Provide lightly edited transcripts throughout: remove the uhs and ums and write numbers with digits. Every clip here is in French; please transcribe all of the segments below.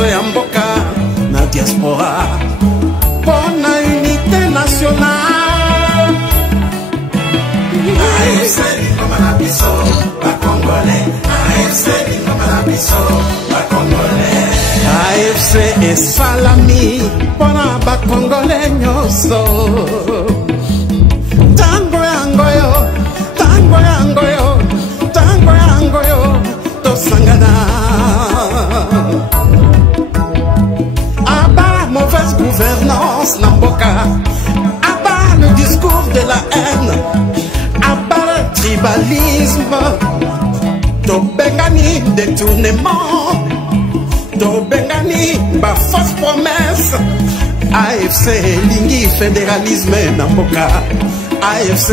nyonso ya mboka na diaspora pona unité nationale. AFC lingoma na biso ba Congolais, AFC lingoma na biso ba Congolais. AFC esalami pona ba Congolais nyonso. Tango yango yo, tango yango yo, tango yango yo, tosangana. Aba mauvaise gouvernance na mboka, aba le discours de la haine, aba le tribalisme, tobengani détournement, tobengani ba fausse promesse. AFC lingi fédéralisme na mboka, AFC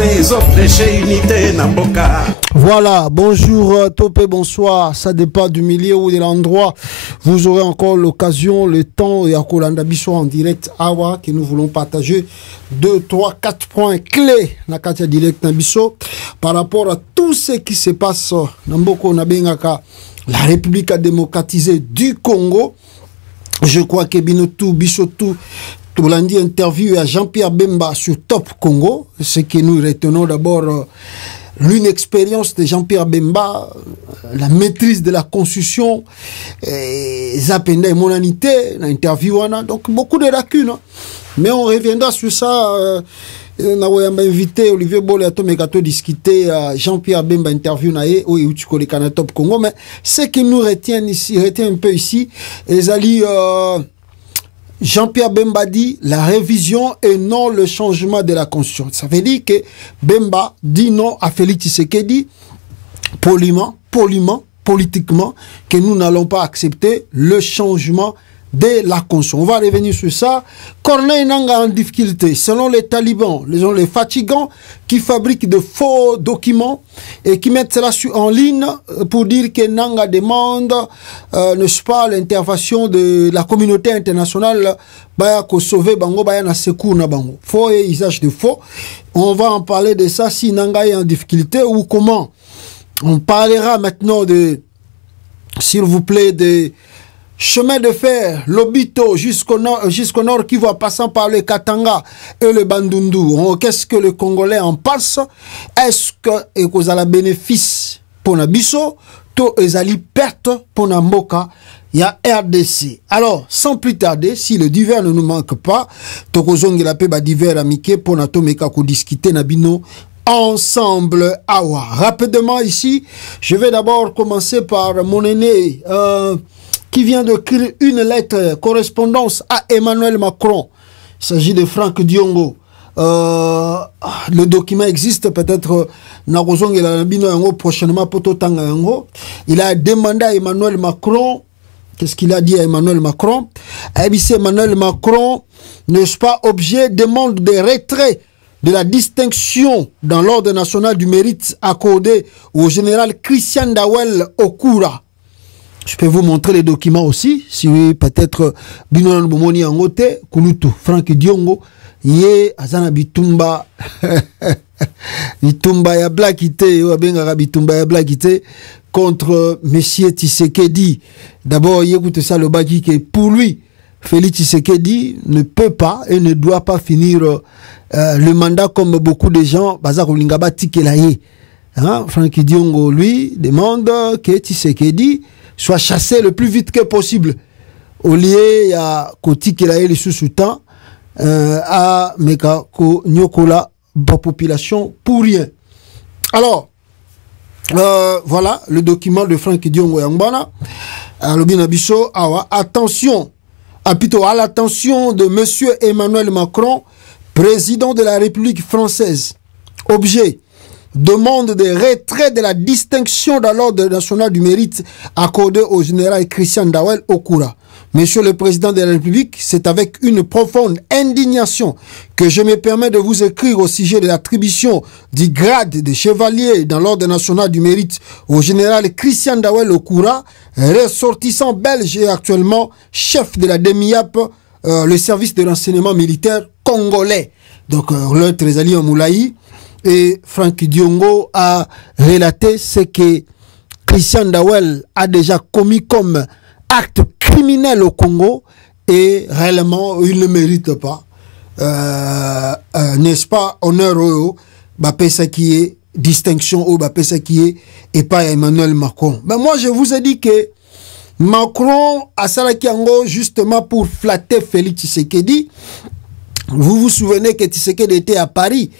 prêché unité na mboka. Voilà, bonjour, topé, bonsoir, ça dépend du milieu ou de l'endroit. Vous aurez encore l'occasion, le temps, et à Kolanda Bisso en direct, Awa, que nous voulons partager 2, 3, 4 points clés na Katia Direct na Bisso par rapport à tout ce qui se passe dans Mboko Nabengaka, la République démocratisée du Congo. Je crois que Binotou, Bissotou, Toulandi interview à Jean-Pierre Bemba sur Top Congo. Ce que nous retenons d'abord, l'inexpérience de Jean-Pierre Bemba, la maîtrise de la Constitution, Zapenda et Monanité, l'interview, donc beaucoup de lacunes. Mais on reviendra sur ça. On a invité Olivier Bolé à Tomegato discuter Jean-Pierre Bemba interview nae ou Utuko le Top Congo. Mais ce qui nous retient ici, retient un peu ici, Ezali Jean-Pierre Bemba dit la révision et non le changement de la Constitution. Ça veut dire que Bemba dit non à Félix Tshisekedi poliment, politiquement, que nous n'allons pas accepter le changement de la Constitution. On va revenir sur ça. Corneille Nanga en difficulté. Selon les talibans, les fatigants qui fabriquent de faux documents et qui mettent cela en ligne pour dire que Nanga demande, n'est-ce pas, l'intervention de la communauté internationale pour sauver Bango, na secours na Bango. Faux et usage de faux. On va en parler de ça si Nanga est en difficulté ou comment. On parlera maintenant de, s'il vous plaît, de chemin de fer, Lobito jusqu'au nord qui va passant par le Katanga et le Bandundu. Qu'est-ce que le Congolais en pense? Est-ce que vous avez bénéfice pour Nabiso? To ezali perte pour Namboka? Il y a RDC. Alors, sans plus tarder, si le divers ne nous manque pas, Tokozongi la paix divers amitié pour Natomeka ko discuter Nabino ensemble. Awa. Rapidement ici, je vais d'abord commencer par mon aîné, qui vient d'écrire une lettre correspondance à Emmanuel Macron. Il s'agit de Franck Diongo. Le document existe peut-être prochainement. Il a demandé à Emmanuel Macron, qu'est-ce qu'il a dit à Emmanuel Macron? Emmanuel Macron, n'est-ce pas, objet, demande de retrait de la distinction dans l'ordre national du mérite accordé au général Christian Dawel Okura. Je peux vous montrer les documents aussi, si peut-être Binonan Bomoni Angote, Kulutu, Franck Diongo, Yé, Azana Bitumba, Bitumba ya Blakité, Benga Bitumba ya Blakité, contre Monsieur Tshisekedi. D'abord, écoutez ça, le baki que pour lui, Félix Tshisekedi ne peut pas et ne doit pas finir le mandat comme beaucoup de gens, Bazar Olingaba Tikelaye. Franck Diongo, lui, demande que Tshisekedi soit chassé le plus vite que possible. Au lieu, il y a Koti Kelaye sous temps à Meka Ko Nyokola, population pour rien. Alors, voilà le document de Franck Diongo Yangbana. Bisso, attention, plutôt à l'attention de Monsieur Emmanuel Macron, président de la République française. Objet: demande de retrait de la distinction dans l'ordre national du mérite accordé au général Christian Dawel Okura. Monsieur le Président de la République, c'est avec une profonde indignation que je me permets de vous écrire au sujet de l'attribution du grade de chevalier dans l'ordre national du mérite au général Christian Dawel Okura, ressortissant belge et actuellement chef de la DEMIAP, le service de renseignement militaire congolais. Donc, le Trésali Moulaï. Et Franck Diongo a relaté ce que Christian Dawel a déjà commis comme acte criminels au Congo et réellement, ils ne méritent pas, n'est-ce pas, honneur au Bapesa qui est distinction au Bapesa qui est et pas Emmanuel Macron. Ben moi, je vous ai dit que Macron a salaki yango justement pour flatter Félix Tshisekedi. Vous vous souvenez que Tshisekedi était à Paris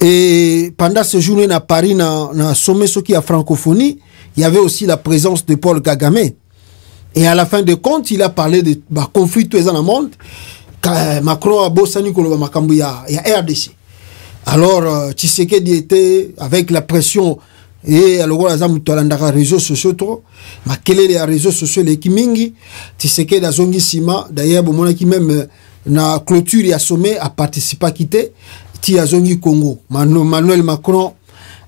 et pendant ce jour à Paris, dans le sommet qui a francophonie, il y avait aussi la présence de Paul Kagame. Et à la fin de compte, il a parlé de conflit tout dans le monde. Macron a bossani ko makambu ya RDC. Alors Tshisekedi était avec la pression et alors les réseaux sociaux trop ma quel est les réseaux sociaux les kimingi Tshisekedi a zongi sima d'ailleurs bon qui même na clôture ya sommet a participé à quitter ti a zongi Congo. Emmanuel Macron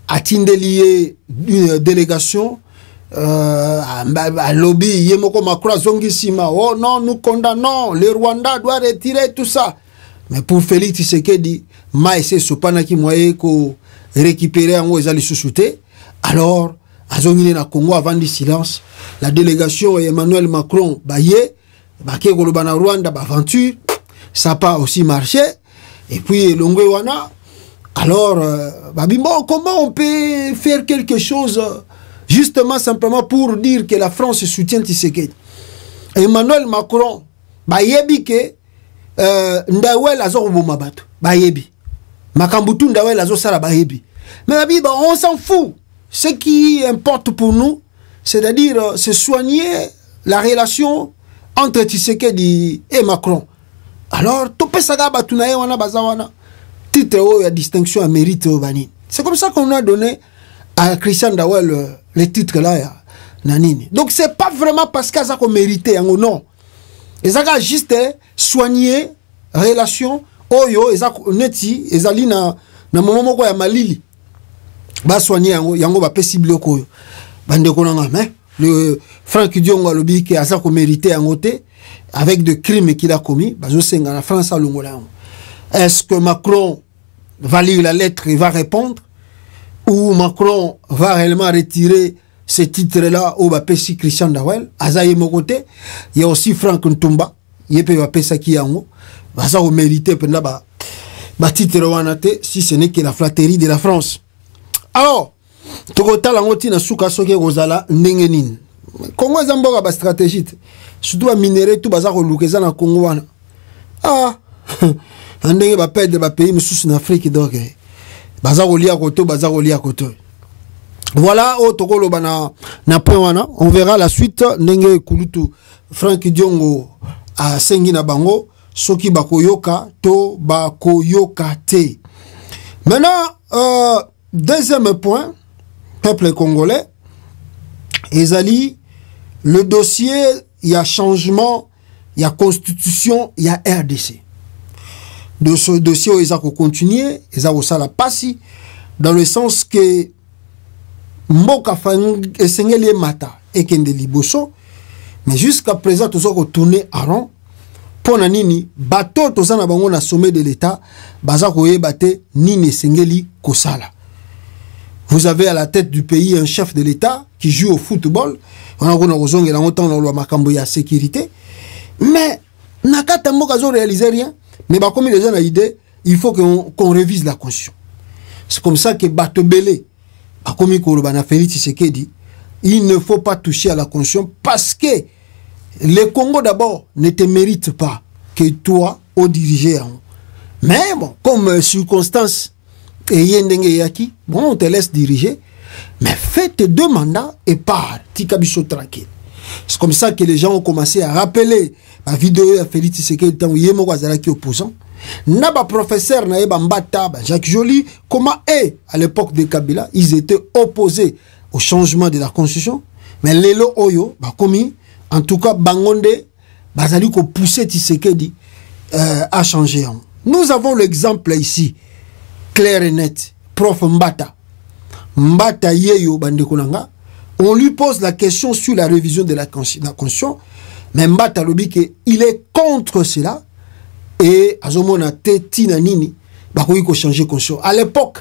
a tindelié une délégation à lobby yemoko Macron a zongi sima oh non nous condamnons le Rwanda doit retirer tout ça. Mais pour Félix Tshisekedi maïsé sopana ki moye ko récupérer en ezali sous-souté. Alors, à na Congo avant du silence, la délégation Emmanuel Macron baye, baké kolobana Rwanda aventure, ça n'a pas aussi marché. Et puis Longwe wana, alors bon, comment on peut faire quelque chose justement simplement pour dire que la France soutient Tshisekedi. Emmanuel Macron bayebi ke ndawel azo boma bato, bayebi. Makambutu ndawel azo sala bayebi. Mais on s'en fout. Ce qui importe pour nous, c'est-à-dire c'est soigner la relation entre Tshisekedi et Macron. Alors, titre de distinction à mérite au Bani. C'est comme ça qu'on a donné à Christian Dawel les titres là. Donc, c'est pas vraiment parce que ça qu'on méritait, non. Et ça a juste soigner relation. Oyo, et ça neti, et ça na moment où il y a malili. Ba soigner yango ba possible ko bande ko nga mais le Franck Diongo lobi qui a ça ko mérité en côté avec de crimes qu'il a commis bazo senga la France à longola. Est-ce que Macron va lire la lettre et va répondre ou Macron va réellement retirer ce titre là au ba pesi Christian Dawel azaye mon côté il y a aussi Franck Ntumba il peut va pesa ki yango baza ko mérité pendant ba titre wanate si ce n'est que la flatterie de la France. Alors, Tokota langoti na suka soke kozala ndenge nini. Congo zamboka ba stratégie. Surtout ba minerai tout baza ko lukeza na Congo wana. Ah, ndenge ba perdre ba pays mususu na Afrique donc. Baza ko lia koto, baza ko lia koto. Voilà au tokolo bana na point wana, on verra la suite ndenge kulutu Franck Diongo a sengi na bango soki bakoyoka to bakoyoka te. Maintenant deuxième point, peuple congolais, Ezali, le dossier, il y a changement, il y a constitution, il y a RDC. De ce dossier, il y a continuer, il y a la passi, dans le sens que Mboka Esengeli Mata et Kende Liboso, mais jusqu'à présent, tout ça tourné à rond. Pour nini, bateau, tout ça n'a pas sommet de l'État, baza koye bate, nini Esengeli Kosala. Vous avez à la tête du pays un chef de l'État qui joue au football. On a longtemps dans le Makambo ya sécurité. Mais Nakata Mokazo réalisé rien. Mais comme les gens ont l'idée, il faut qu'on révise la Constitution. C'est comme ça que Batobele, comme il Félix Tshisekedi, il ne faut pas toucher à la Constitution parce que le Congo d'abord ne te mérite pas que toi, au diriger. Mais bon, comme circonstance, et yendenge yaki, bon, on te laisse diriger, mais fais tes 2 mandats et pars, tikabiso tranquille. C'est comme ça que les gens ont commencé à rappeler la vidéo à Félix Tshisekedi tant yemo kwazalaki opposant. Naba professeur Naeba Mbata, Jacques Joly, comment à l'époque de Kabila, ils étaient opposés au changement de la constitution, mais lelo oyo, komi, en tout cas, Bangonde, bazali ko pousser Tshisekedi à changer. Nous avons l'exemple ici. Clair et net, prof Mbata. Mbata Yeyo Bandekonanga. On lui pose la question sur la révision de la Constitution. Mais Mbata Lobi il est contre cela. Et Azomona Tetina Nini, Bakoui ko changer Constitution. À l'époque,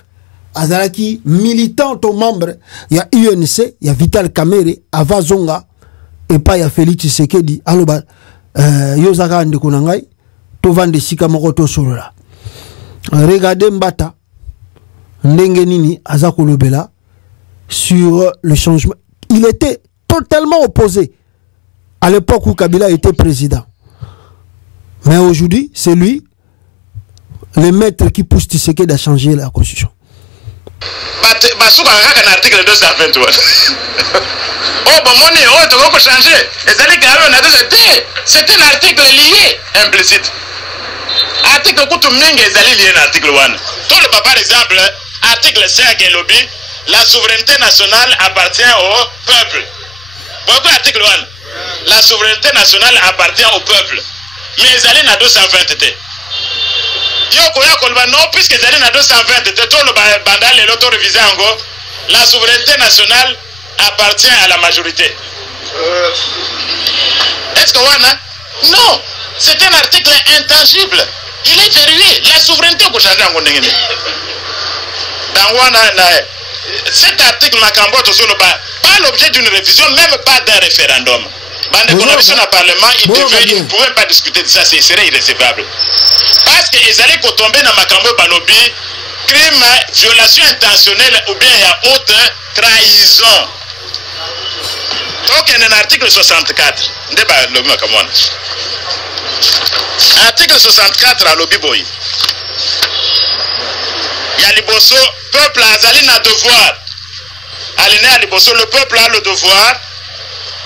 Azalaki, militant au membre, il y a UNC, il y a Vital Kamere, Avazonga, et pas ya Félix Tshisekedi aloba yozaka ndeko na ngai to vande sika moko to solola. Regardez Mbata ndenge nini aza kolobela sur le changement. Il était totalement opposé à l'époque où Kabila était président. Mais aujourd'hui, c'est lui, le maître qui pousse Tshisekedi à changer la constitution. L'article 221. Oh, bon, mon on doit changer. C'est un article lié, implicite. Article Koutoumning est lié à l'article 1. Tout le par exemple, article 5 est lobby, la souveraineté nationale appartient au peuple. Pourquoi article 1? La souveraineté nationale appartient au peuple. Mais ils allaient à 220 été. Non, puisque ils allaient à 220 été, tout le bandal et l'auto-révisé en gros, la souveraineté nationale appartient à la majorité. Est-ce que Wana? Non, c'est un article intangible. Il est verrouillé. La souveraineté peut changer en Gondengene. Dans Wana, cet article Makambo, pas l'objet d'une révision, même pas d'un référendum. Dans le Parlement, ils ne pouvaient pas discuter de ça, ce serait irrécevable. Parce qu'ils allaient tomber dans Makambo Banobi, crime, violation intentionnelle ou bien il y a haute trahison. Donc il y a un article 64. Article 64 à l'Obiboy. Il y a Liboso, peuple Azaline a devoir. Aline à Liboso, le peuple a le devoir.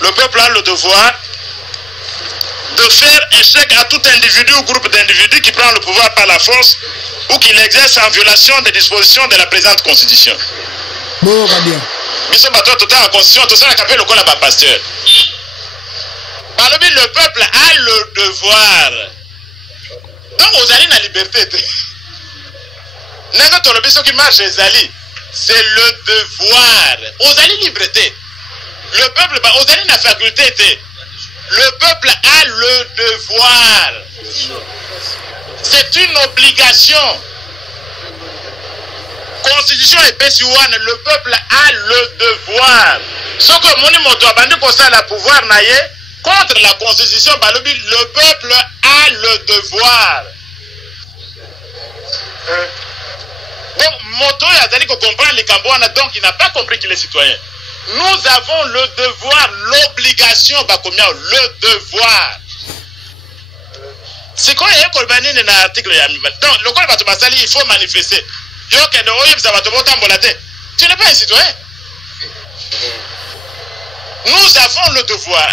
Le peuple a le devoir de faire échec à tout individu ou groupe d'individus qui prend le pouvoir par la force ou qui l'exerce en violation des dispositions de la présente constitution. Bon, va bien. La constitution, tout ça, on appelle le col à pasteur. Le peuple a le devoir. Donc, vous allez la liberté. Ce qui marche, c'est le devoir. Vous allez liberté. Le peuple, vous allez la faculté. Le peuple a le devoir. C'est une obligation. Constitution et PSUAN, le peuple a le devoir. Ce que mon moto a bandu pour ça, le pouvoir naïe, contre la Constitution, le peuple a le devoir. Donc, moto a dit qu'on comprend les Cambouana, donc il n'a pas compris qu'il est citoyen. Nous avons le devoir, l'obligation, le devoir. C'est quoi l'article? Donc, le col Batoubasali, il faut manifester. Tu n'es pas un citoyen. Nous avons le devoir.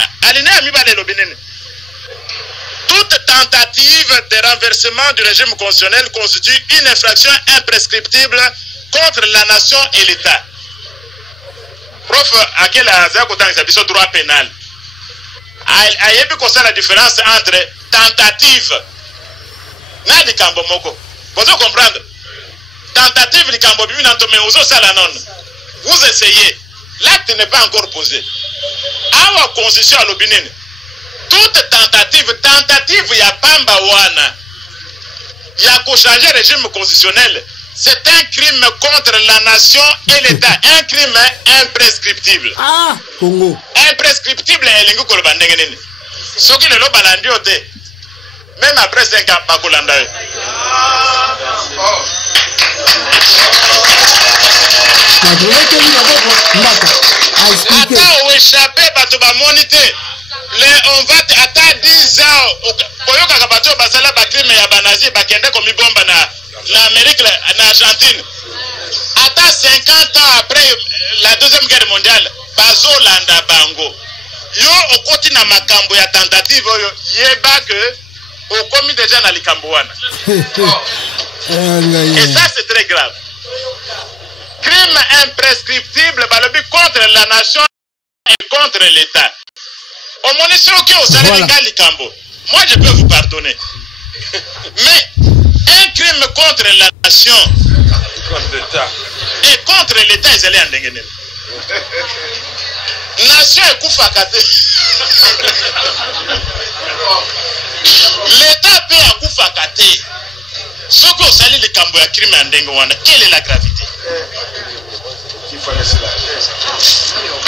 Toute tentative de renversement du régime constitutionnel constitue une infraction imprescriptible contre la nation et l'État. Prof, à quel hasard droit pénal? Il y a la différence entre tentative et Kambomoko. Vous comprendre? Tentative de Kambobi, vous essayez. L'acte n'est pas encore posé. À la constitution à l'opinion, toute tentative, il y a Pambawana. Il y a qu'au changer le régime constitutionnel. C'est un crime contre la nation et l'État. Un crime imprescriptible. Ah, Congo. Imprescriptible est l'ingou kolbandengenene. Ce qui est le balandiote. Même après 5 ans, pas kolandae. Attends, où échapper, bateau va moniter. On va attendre 10 ans. Koyoka kabato basala bakrime ya banazi bakende komi bomba na Amérique, en Argentine. Attends 50 ans après la deuxième guerre mondiale, bazo landa bango. Yo okoti na makambo ya tentative oyo yeba que okomi déjà na likambo wana. Et ça c'est très grave. Crime imprescriptible contre la nation et contre l'État. Au monisseur qui aux allez likambo. Moi je peux vous pardonner. Mais un crime contre la nation et contre l'État, ils allaient en dégainer. Nation est koufakate. L'État peut à koufakate. Ce qu'on salit les cambo à crime en dégainer. Quelle est la gravité?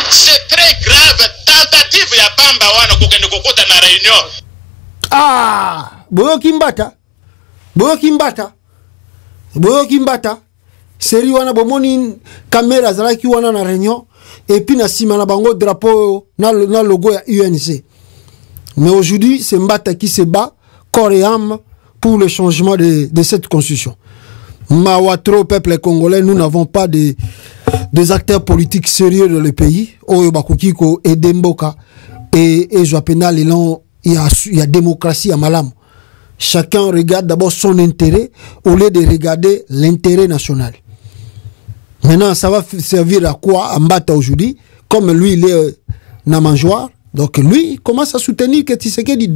C'est très grave. tentative ya Bamba wana kokende kokota na réunion. Ah, boyo kimbata. Seri wana bomoni caméra zalaki wana na réunion et puis na sima na bango drapeau na logo ya UNC. Mais aujourd'hui, c'est Mbata qui se bat corps et âme pour le changement de cette constitution. Mawatro, peuple congolais, nous n'avons pas des acteurs politiques sérieux dans le pays. Oyo Bakukiko et Demboka et Joapena, il y a démocratie à Malam. Chacun regarde d'abord son intérêt au lieu de regarder l'intérêt national. Maintenant, ça va servir à quoi à Mbata aujourd'hui? Comme lui, il est namanjoire. Donc lui, il commence à soutenir que Tshisekedi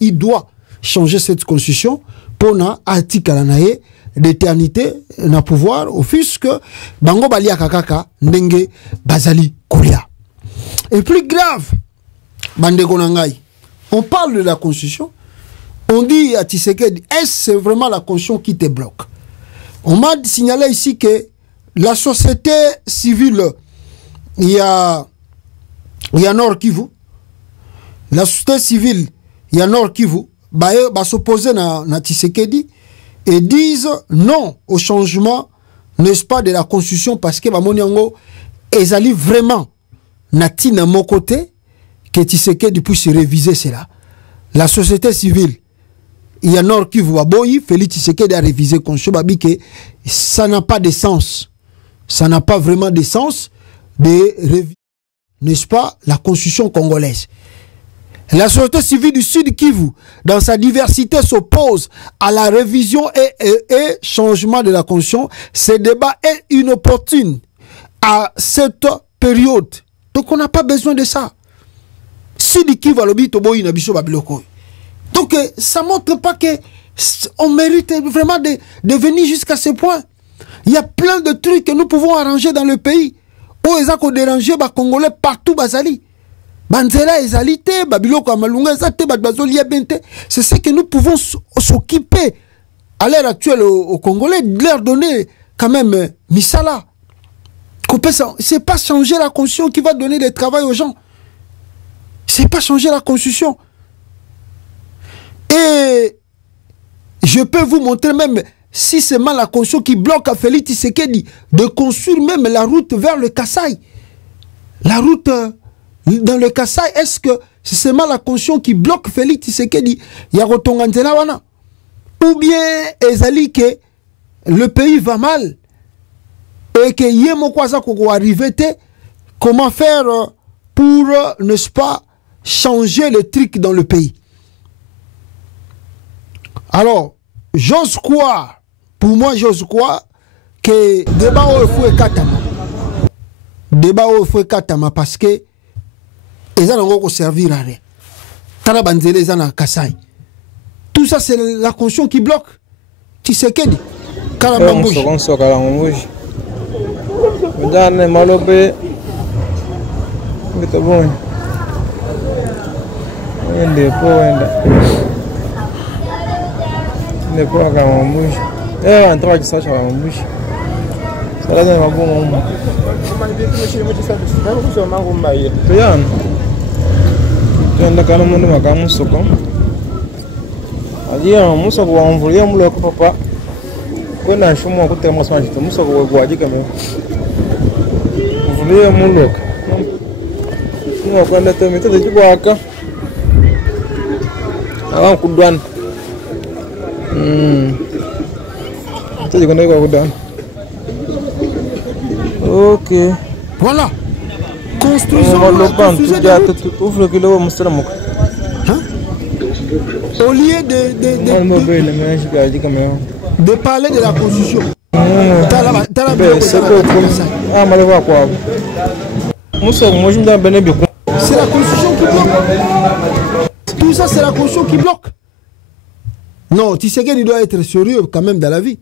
il doit changer cette constitution pour na article d'éternité na pouvoir au fils que bango balia kakaka ndenge bazali kolia. Et plus grave, bande konangai, on parle de la constitution, on dit à Tshisekedi, est-ce vraiment la constitution qui te bloque? On m'a signalé ici que la société civile, il y a Nord Kivu, la société civile, il y a Nord Kivu, va s'opposer à Tshisekedi et disent non au changement, n'est-ce pas, de la constitution parce que Bamonyango ils allaient vraiment nati na mon côté que Tshisekedi puisse réviser cela. La société civile, il y a Nord Kivu, Aboyi, Félix Tshisekedi a révisé la constitution, que ça n'a pas de sens. Ça n'a pas vraiment de sens de réviser, n'est-ce pas, la constitution congolaise. La société civile du Sud Kivu, dans sa diversité, s'oppose à la révision et changement de la constitution. Ce débat est inopportun à cette période. Donc on n'a pas besoin de ça. Sud Kivu, donc ça ne montre pas qu'on mérite vraiment de venir jusqu'à ce point. Il y a plein de trucs que nous pouvons arranger dans le pays. Où ils ont dérangé les Congolais partout, Bazali. Banzela ezalité, Babiloko Amalunga ezate, Badbazolia Bente. C'est ce que nous pouvons s'occuper à l'heure actuelle aux Congolais, de leur donner quand même Misala. C'est pas changer la constitution qui va donner du travail aux gens. C'est pas changer la constitution. Et je peux vous montrer même si c'est mal la constitution qui bloque à Félix Tshisekedi de construire même la route vers le Kasaï. La route dans le Kasaï, est-ce que c'est seulement la constitution qui bloque Félix Tshisekedi? Ou bien ezali que le pays va mal et que yemo kwaza koko arrivé te, comment faire pour, n'est-ce pas, changer le truc dans le pays? Alors, j'ose croire, pour moi j'ose croire que débat au fou katama. Débat au fou katama parce que ils ont servir à rien. Tarabanzele ils ont Kasaï. Tout ça c'est la constitution qui bloque. Tshisekedi. Kalambambouji. Ok. Voilà. Construisons. Au lieu de parler de la constitution. C'est la constitution qui bloque. Tout ça, c'est la constitution qui bloque. Non, Tshisekedi doit être sérieux quand même dans la vie.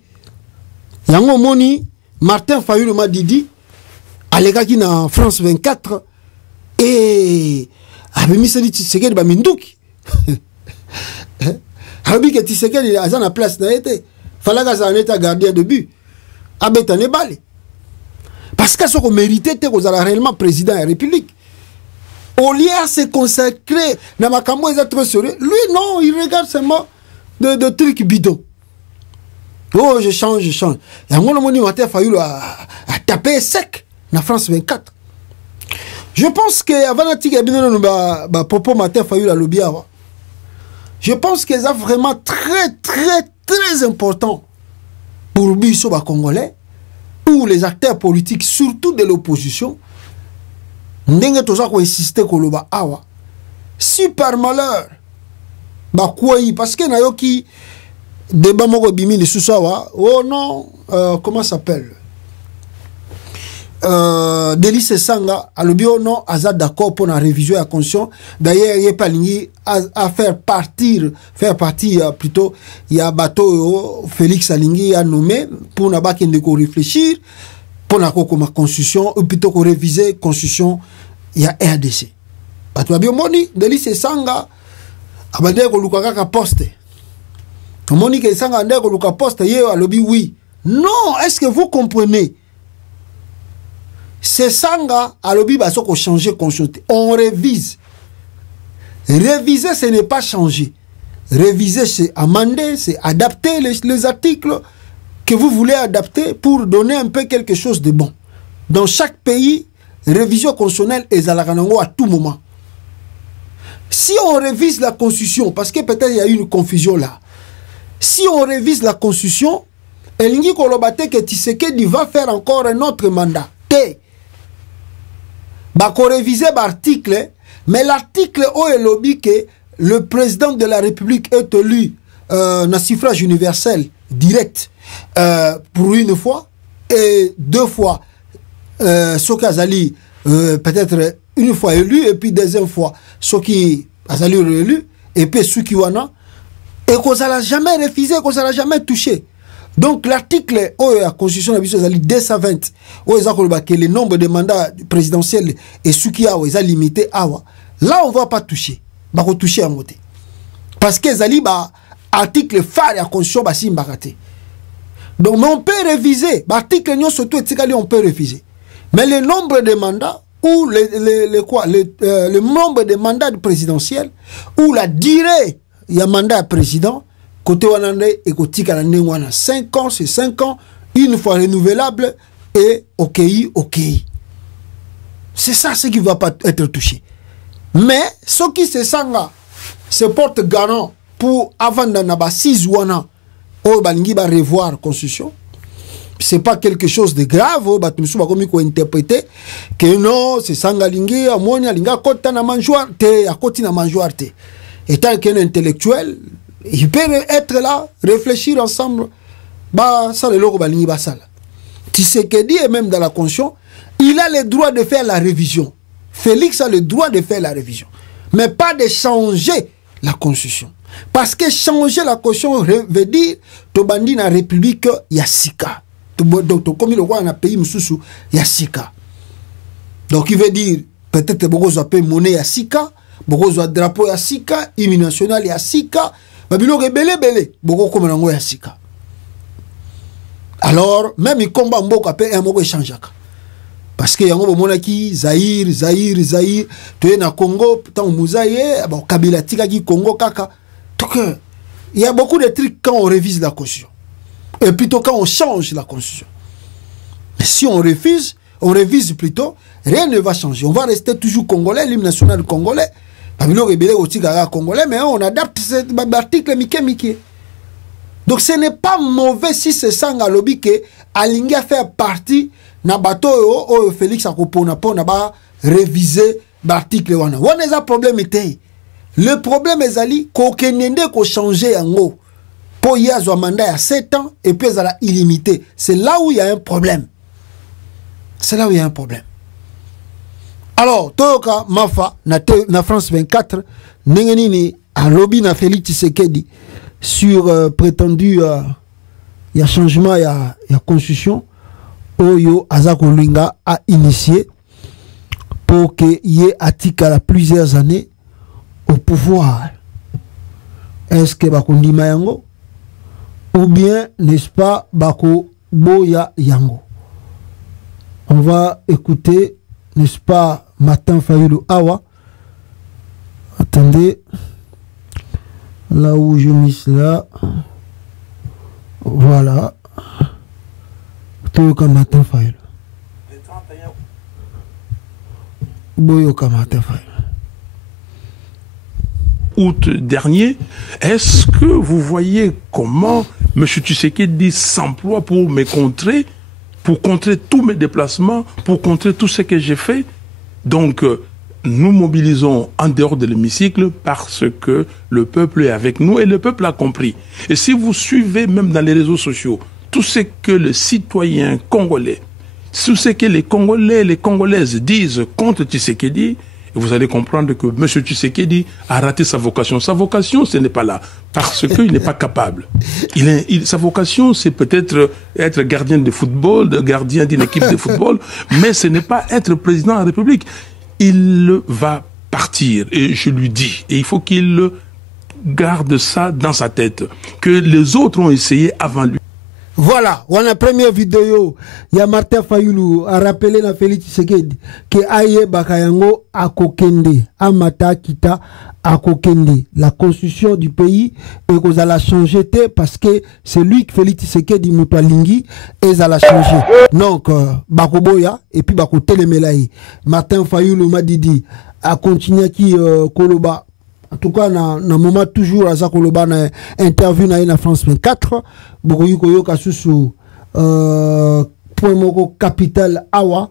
Yango Moni, Martin Fayulu m'a dit, Alega qui na France 24, et Abimi se dit Tshisekedi ba minduki. Abi que Tshisekedi a na place na été. Falaga za neta gardien de but. Abeta ne bale. Parce que ce qu'on méritait, c'est qu'on a réellement président de la République. Au lieu de se consacrer dans ma camo, ils sont trop sérieux. Lui, non, il regarde seulement de trucs bidons. Oh, je change. Et à mon moment, il a fallu taper sec dans France 24. Je pense qu'avant de propos matin, il a fallu je pense qu'ils sont vraiment très, très, très important pour les Congolais, pour les acteurs politiques, surtout de l'opposition. Ndenge toza ko insister ko loba awa super malheur ba kwai parce que na yoki débat moko bimi le susawa oh non comment ça s'appelle Délice Sanga alobi oh non aza d'accord pour la révision à conscience d'ailleurs il pas lingi à faire partir plutôt il y a bateau Félix Alingi a nommé pour na ba kende ko réfléchir pour la constitution ou plutôt qu'on réviser constitution il y a RDC. Parce que moni Délice Sanga abande ko luka ka poste. Moni que Sanga ande ko luka poste yé alobi oui. Non, est-ce que vous comprenez? C'est Sanga alobi ba so ko changer constitution. On révise. Réviser ce n'est pas changer. Réviser c'est amender, c'est adapter les articles que vous voulez adapter pour donner un peu quelque chose de bon. Dans chaque pays, révision constitutionnelle est à la à tout moment. Si on révise la constitution, parce que peut-être il y a eu une confusion là, si on révise la constitution, Elingi Kolobate que Tshisekedi va faire encore un autre mandat. Bah qu'on révise l'article, mais l'article où est lobby que le président de la République est élu dans suffrage universel direct. Pour une fois et deux fois Sokazali peut-être une fois élu et puis deuxième fois Soki Azali réélu et puis Sukiwana et qu'on n'a jamais refusé, qu'on n'a jamais touché. Donc l'article de la constitution de Azali 220 où le nombre de mandats présidentiels et Sukiawa est limité awa. Là on ne va pas toucher, on va toucher à côté parce que Azali article phare de la constitution basi mbakate. Donc, mais on peut réviser. L'article on peut réviser. Mais le nombre de mandats ou le nombre de mandats présidentiels ou la durée il y a mandat président côté wanande et côté 5 ans, c'est 5 ans, une fois renouvelable et ok. C'est ça ce qui ne va pas être touché. Mais ce qui se porte garant pour avant d'en 6 wana oh balingi ba revoir la constitution, c'est pas quelque chose de grave. Oh batumsu ba komi ko interpréter que non c'est sangalingi amoni alinga kota na manjoire te akoti na manjoire te. Étant qu'un intellectuel, il peut être là, réfléchir ensemble. Bah ça le logo balingi ba sala. Tshisekedi et même dans la constitution, il a le droit de faire la révision. Félix a le droit de faire la révision, mais pas de changer la constitution. Parce que changer la constitution veut dire que bandi na république yasika. Donc comme il voit dans pays mususu yasika. Donc il veut dire peut-être beaucoup de monnaie yasika, beaucoup de drapeau yasika, hymne national yasika, babilo belé beaucoup comme nango yasika. Alors même il combat mboko après un moko échangeaka. Parce que yango bomona ki Zaïre, tu es na Congo, tant Mouzaïe, bon Kabila tika ki Congo kaka. Donc, il y a beaucoup de trucs quand on révise la constitution. Et plutôt quand on change la constitution. Mais si on révise plutôt, rien ne va changer. On va rester toujours congolais, l'hymne national congolais. Congolais, mais on adapte cet article Mike. Donc ce n'est pas mauvais si c'est ça à lobby que Alinga fait partie na bateau Félix Akopona pour réviser l'article. On a un problème. Le problème est qu'on changer en haut. Pour y avoir un mandat à 7 ans et puis à la illimité. C'est là où il y a un problème. Alors, Toyoka Mafa, na France 24, Nengenini a lobby na Félix Tshisekedi sur prétendu y a changement, y a constitution. Oyo Azako Linga a initié pour qu'il y ait Atika plusieurs années au pouvoir. Est-ce que Bakundi Mayango ou bien n'est-ce pas Bako Boya Yango? On va écouter, n'est-ce pas, Martin Fayulu Awa Attendez. Là où je mis cela. Voilà. Toyoka matin file. Boyoka matin file. Août dernier, est-ce que vous voyez comment M. Tshisekedi s'emploie pour me contrer, pour contrer tous mes déplacements, pour contrer tout ce que j'ai fait? Donc, nous mobilisons en dehors de l'hémicycle parce que le peuple est avec nous et le peuple a compris. Et si vous suivez même dans les réseaux sociaux tout ce que le citoyen congolais, tout ce que les Congolais et les Congolaises disent contre Tshisekedi, vous allez comprendre que M. Tshisekedi a raté sa vocation. Sa vocation, ce n'est pas là, parce qu'il n'est pas capable. Sa vocation, c'est peut-être être gardien de football, gardien d'une équipe de football, mais ce n'est pas être président de la République. Il va partir, et je lui dis, et il faut qu'il garde ça dans sa tête, que les autres ont essayé avant lui. Voilà, on a la première vidéo. Il y a Martin Fayulu a rappelé na Félix Tshisekedi que aye bakayango akokende, amata kita akokende. La constitution du pays et qu'on a changé parce que c'est lui que Félix Tshisekedi mutualingi et ça l'a changé. Donc bakoboya et puis bakotelemelaï. Martin Fayulu m'a dit a continué qui koloba. En tout cas, na moment toujours à Zakoloba na interview na France 24, beaucoup koyoka sous point moko capital Awa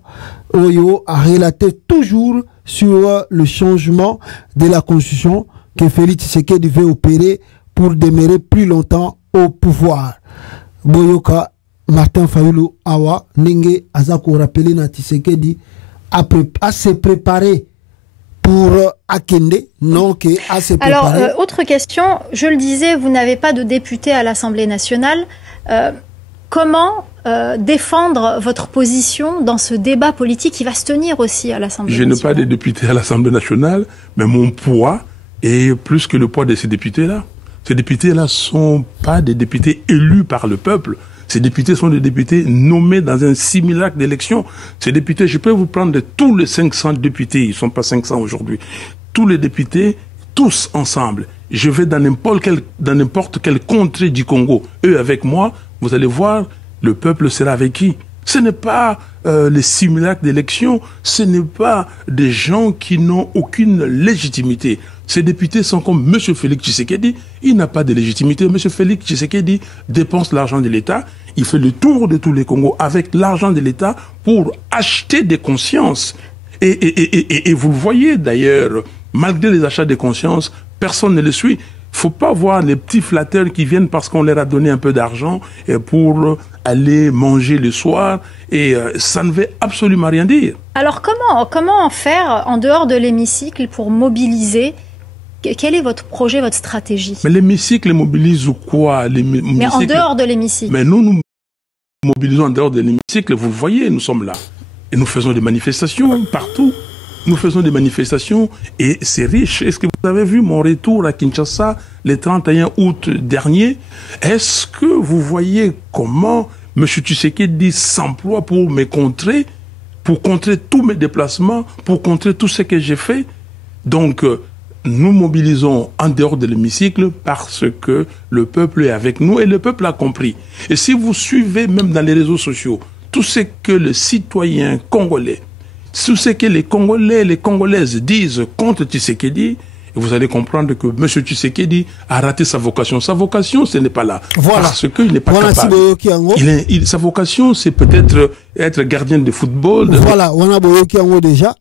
Oyo a relaté toujours sur le changement de la constitution que Félix Tshisekedi devait opérer pour demeurer plus longtemps au pouvoir. Boyoka Martin Fayulu Awa Nenge Azako rappelé na Tshisekedi à se préparer pour Akende, non que à se préparer. Alors, autre question, je le disais, vous n'avez pas de député à l'Assemblée nationale. Comment défendre votre position dans ce débat politique qui va se tenir aussi à l'Assemblée nationale? Je n'ai pas de député à l'Assemblée nationale, mais mon poids est plus que le poids de ces députés-là. Ces députés-là ne sont pas des députés élus par le peuple. Ces députés sont des députés nommés dans un simulacre d'élection. Ces députés, je peux vous prendre de tous les 500 députés, ils ne sont pas 500 aujourd'hui, tous les députés, tous ensemble. Je vais dans n'importe quelle contrée du Congo. Eux avec moi, vous allez voir, le peuple sera avec qui? Ce n'est pas les simulacres d'élection, ce n'est pas des gens qui n'ont aucune légitimité. Ces députés sont comme M. Félix Tshisekedi, il n'a pas de légitimité. M. Félix Tshisekedi dépense l'argent de l'État, il fait le tour de tous les Congos avec l'argent de l'État pour acheter des consciences. Et vous le voyez d'ailleurs, malgré les achats de consciences, personne ne le suit. Il ne faut pas voir les petits flatteurs qui viennent parce qu'on leur a donné un peu d'argent pour aller manger le soir. Et ça ne veut absolument rien dire. Alors comment faire en dehors de l'hémicycle pour mobiliser? Quel est votre projet, votre stratégie? Mais l'hémicycle mobilise quoi? Mais en dehors de l'hémicycle. Mais nous mobilisons en dehors de l'hémicycle. Vous le voyez, nous sommes là. Et nous faisons des manifestations partout. Nous faisons des manifestations et c'est riche. Est-ce que vous avez vu mon retour à Kinshasa le 31 août dernier? Est-ce que vous voyez comment M. Tshisekedi s'emploie pour me contrer, pour contrer tous mes déplacements, pour contrer tout ce que j'ai fait? Donc, nous mobilisons en dehors de l'hémicycle parce que le peuple est avec nous et le peuple a compris. Et si vous suivez même dans les réseaux sociaux tout ce que le citoyen congolais, tout ce que les Congolais et les Congolaises disent contre Tshisekedi, vous allez comprendre que M. Tshisekedi a raté sa vocation. Sa vocation, ce n'est pas là. Voilà. Parce qu'il n'est pas capable. Sa vocation, c'est peut-être être gardien de football. Voilà, on a Boyoki Ango déjà.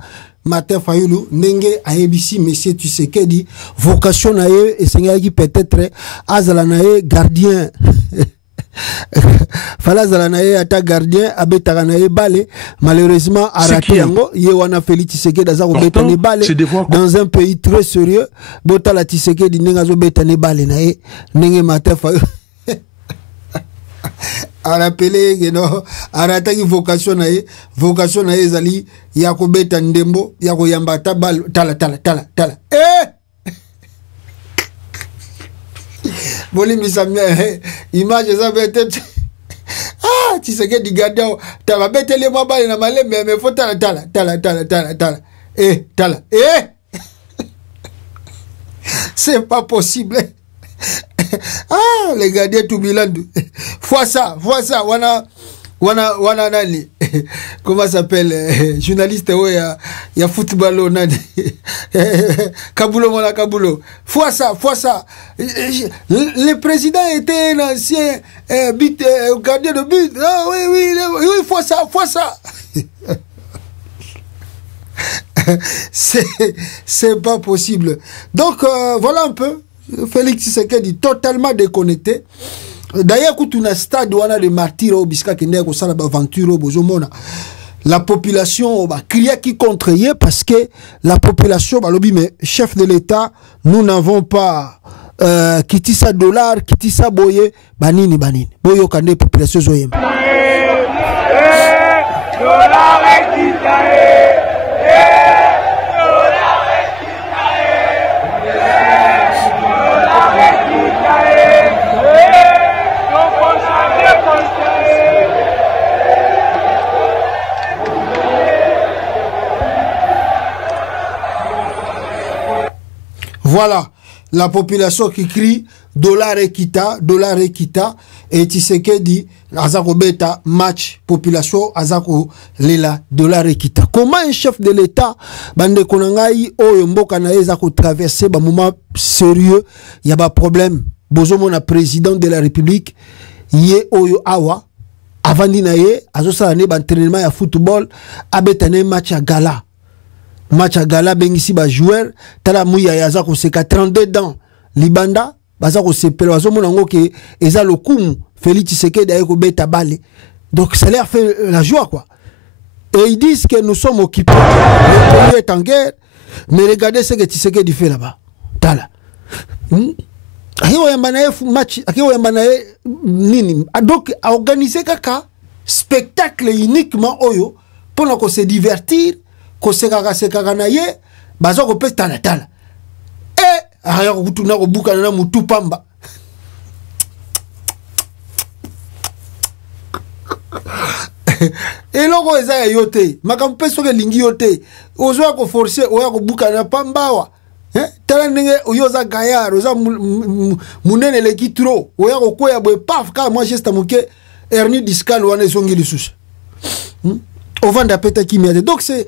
Martin Fayulu, Nenge Aebisi, M. Tshisekedi, vocation nae, et c'est peut-être Azala nae, gardien. Falazala nae ata gardien abetaka nae balé, malheureusement a raté yango yewana Félix Tshisekedi aza ko betane balé dans un pays très sérieux botala Tshisekedi nenga zo betane balé nae nenge Martin Fayulu a rappelé que non a raté vocation nae zali ya ko beta ndembo ya ko yambata bal tala Boli misamia image ça peut-être ah tu sais que du gardien tu vas mettre les mots balles na malé mais faut tala C'est pas possible. Ah, les gardiens tout bilan. Vois ça, wana nani. Comment ça s'appelle journaliste il y a football nani. Kabulo mona Kabulo. Vois ça. Le président était un ancien gardien de but. Ah oui, vois ça. C'est pas possible. Donc voilà un peu Félix Tshisekedi totalement déconnecté. D'ailleurs quand on a stade on a des martyrs au biska kende ko sala aventure bozomona la population va crier qui contre hier parce que la population ba lobi mais chef de l'État nous n'avons pas kitisa dollar kitisa boye banini boyo kande population zoyem dollar Voilà, la population qui crie dollar Ekita, et Tshisekedi, Azako Beta, match, population, Azako Lela, dollar Ekita. Comment un chef de l'État, Bande Konangai, Oyomboka na Ezako traverser, un moment sérieux, il y a pas problème. Bozomo na président de la République, Yé Oyo Awa, avant d'inaye, Azosane, entraînement à football, Abetane match à gala. Match à gala bengisi ba joueur tala muya yaza ko seka 32 ans libanda baza ko sepela bazo mona ngo ke eza lokumu Félix Tshisekedi ayeko beta balé donc ça leur fait la joie quoi et ils disent que nous sommes occupés le pays est en guerre mais regardez ce que Tshisekedi fait là-bas tala ayo yambana match ayo yambana nini donc a organiser kaka spectacle uniquement oyo pour qu'on se divertir ko sekaka na ye bazo ko pesta na tala aya ko tuna ko buka na mutu pamba eloko eza ya yote makampe soke lingi yote ozo ko forcer oya ko buka na pamba wa tala ndenge oyoza gayar oza munene le kitro oya ko koya boy paf ka moi geste moke hernie discale wana songi lisusu au vent d'apeta qui merde. Donc c'est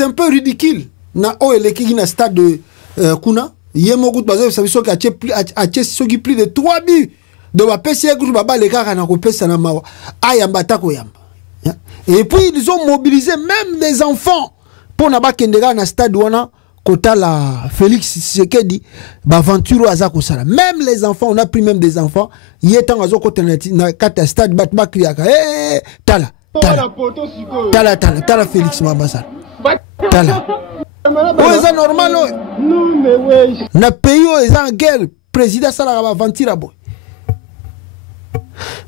un peu ridicule. Na o eleki na stade de Kuna, yemo gout bazo ça veut que plus de 3 buts. De ba PC groupe baba les gars na ko pesa na mawa. Ayamba tako yamba. Et puis ils ont mobilisé même des enfants pour na ba kendega na stade wana kota la Félix Tshisekedi ba aventure azako sala. Même les enfants, on a pris même des enfants, yetan azo kota na kata stade bat ba kriaka. Tala Tala Félix Mabassa. Tala. C'est normal. Non mais ouais. Na pays est en guerre. Président Salah va aventure boy.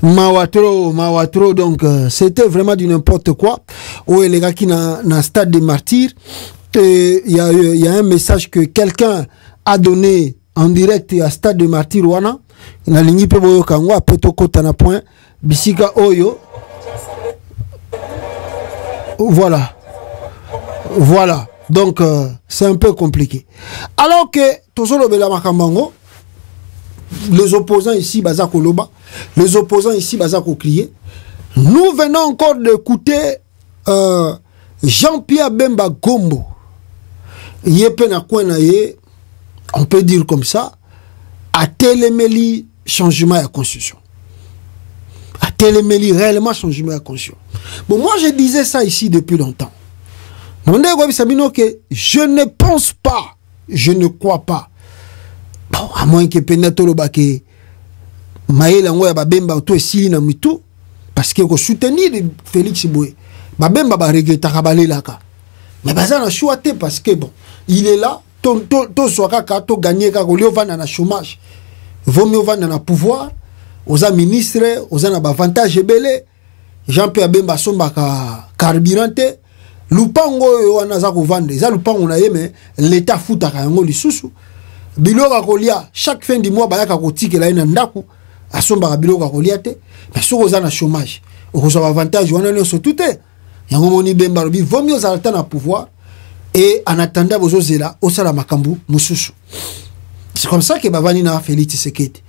Mawatro donc c'était vraiment du n'importe quoi. Ouais les gars qui na stade des martyrs. Il y a un message que quelqu'un a donné en direct à stade des martyrs wana. Na lingi pe boyo kangwa peto kota na point bisika oyo. Voilà. Donc, c'est un peu compliqué. Alors que, les opposants ici, Bazako Loba, les opposants ici, Bazako Crier, nous venons encore d'écouter Jean-Pierre Bemba Gombo. On peut dire comme ça, à Téléméli, changement de constitution. À Téléméli, réellement changement de constitution. Bon, moi, je disais ça ici depuis longtemps. Je ne pense pas, je ne crois pas. Bon, à moins que Penato Bake Maïla Ngoya Babemba auto esili na mitu parce que ko soutenir Félix Boué. Babemba ba regretta kabale laka. Mais baza na choité parce que bon, il est là, to soka ka to gagner ka ko vanda na chômage. Vaut mieux vanda na pouvoir, aux ministres, aux na avantage belé. Jean-Pierre Bemba somba ka carburante. Lupango wana za kovande za lupango na ye mais l'état futaka yango lisusu biloko kolia chaque fin du mois bayaka kotikela ina ndaku asomba biloko kolia te mais soko za na chômage okozwa avantage wana nyonso tout te yango moni Bemba lobi vaut mieux na pouvoir et en attendant bozozela osala makambu mususu C'est comme ça que Bavanina Félix Tshisekedi,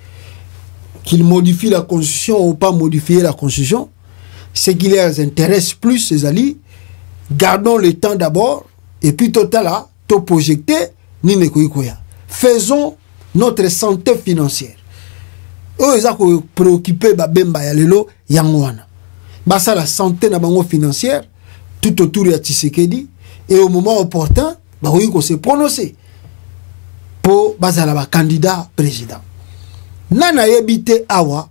qu'il modifie la constitution ou pas modifier la constitution, c'est qu'il les intéresse plus, ses alliés. Gardons le temps d'abord, et puis total là, tout projeter, faisons notre santé financière. Ils ont préoccupé Bemba Yalelo Yangwana. Ça la santé financière tout autour de Tshisekedi, et au moment opportun, il faut se prononcer pour le candidat président. Nana yebite awa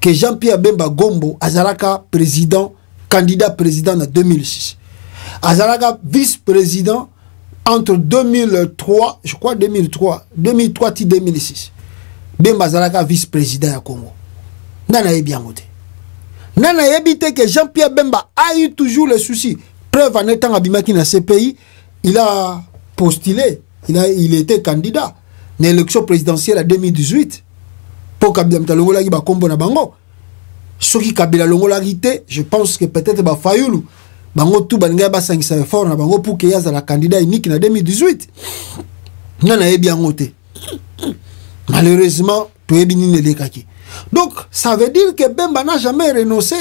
que Jean-Pierre Bemba Gombo azalaka président, candidat président en 2006. Azalaka vice-président entre 2003, je crois 2003 et 2006. Bemba azalaka vice-président à Congo. Nana yebiangote. Nana yebite que Jean-Pierre Bemba a eu toujours le souci. Preuve en étant abimaki dans ce pays, il a postulé, il était candidat à l'élection présidentielle en 2018. Pour Kabila Longolagi ba kombo na bango. Soki Kabila Longolagi te, je pense que peut-être ba Fayulu bango tout banga ba sangisa effort na bango pour que yaza la candidat unique en 2018. Nana yebi angote. Malheureusement, to yebi nine lekaki. Donc ça veut dire que Bemba n'a jamais renoncé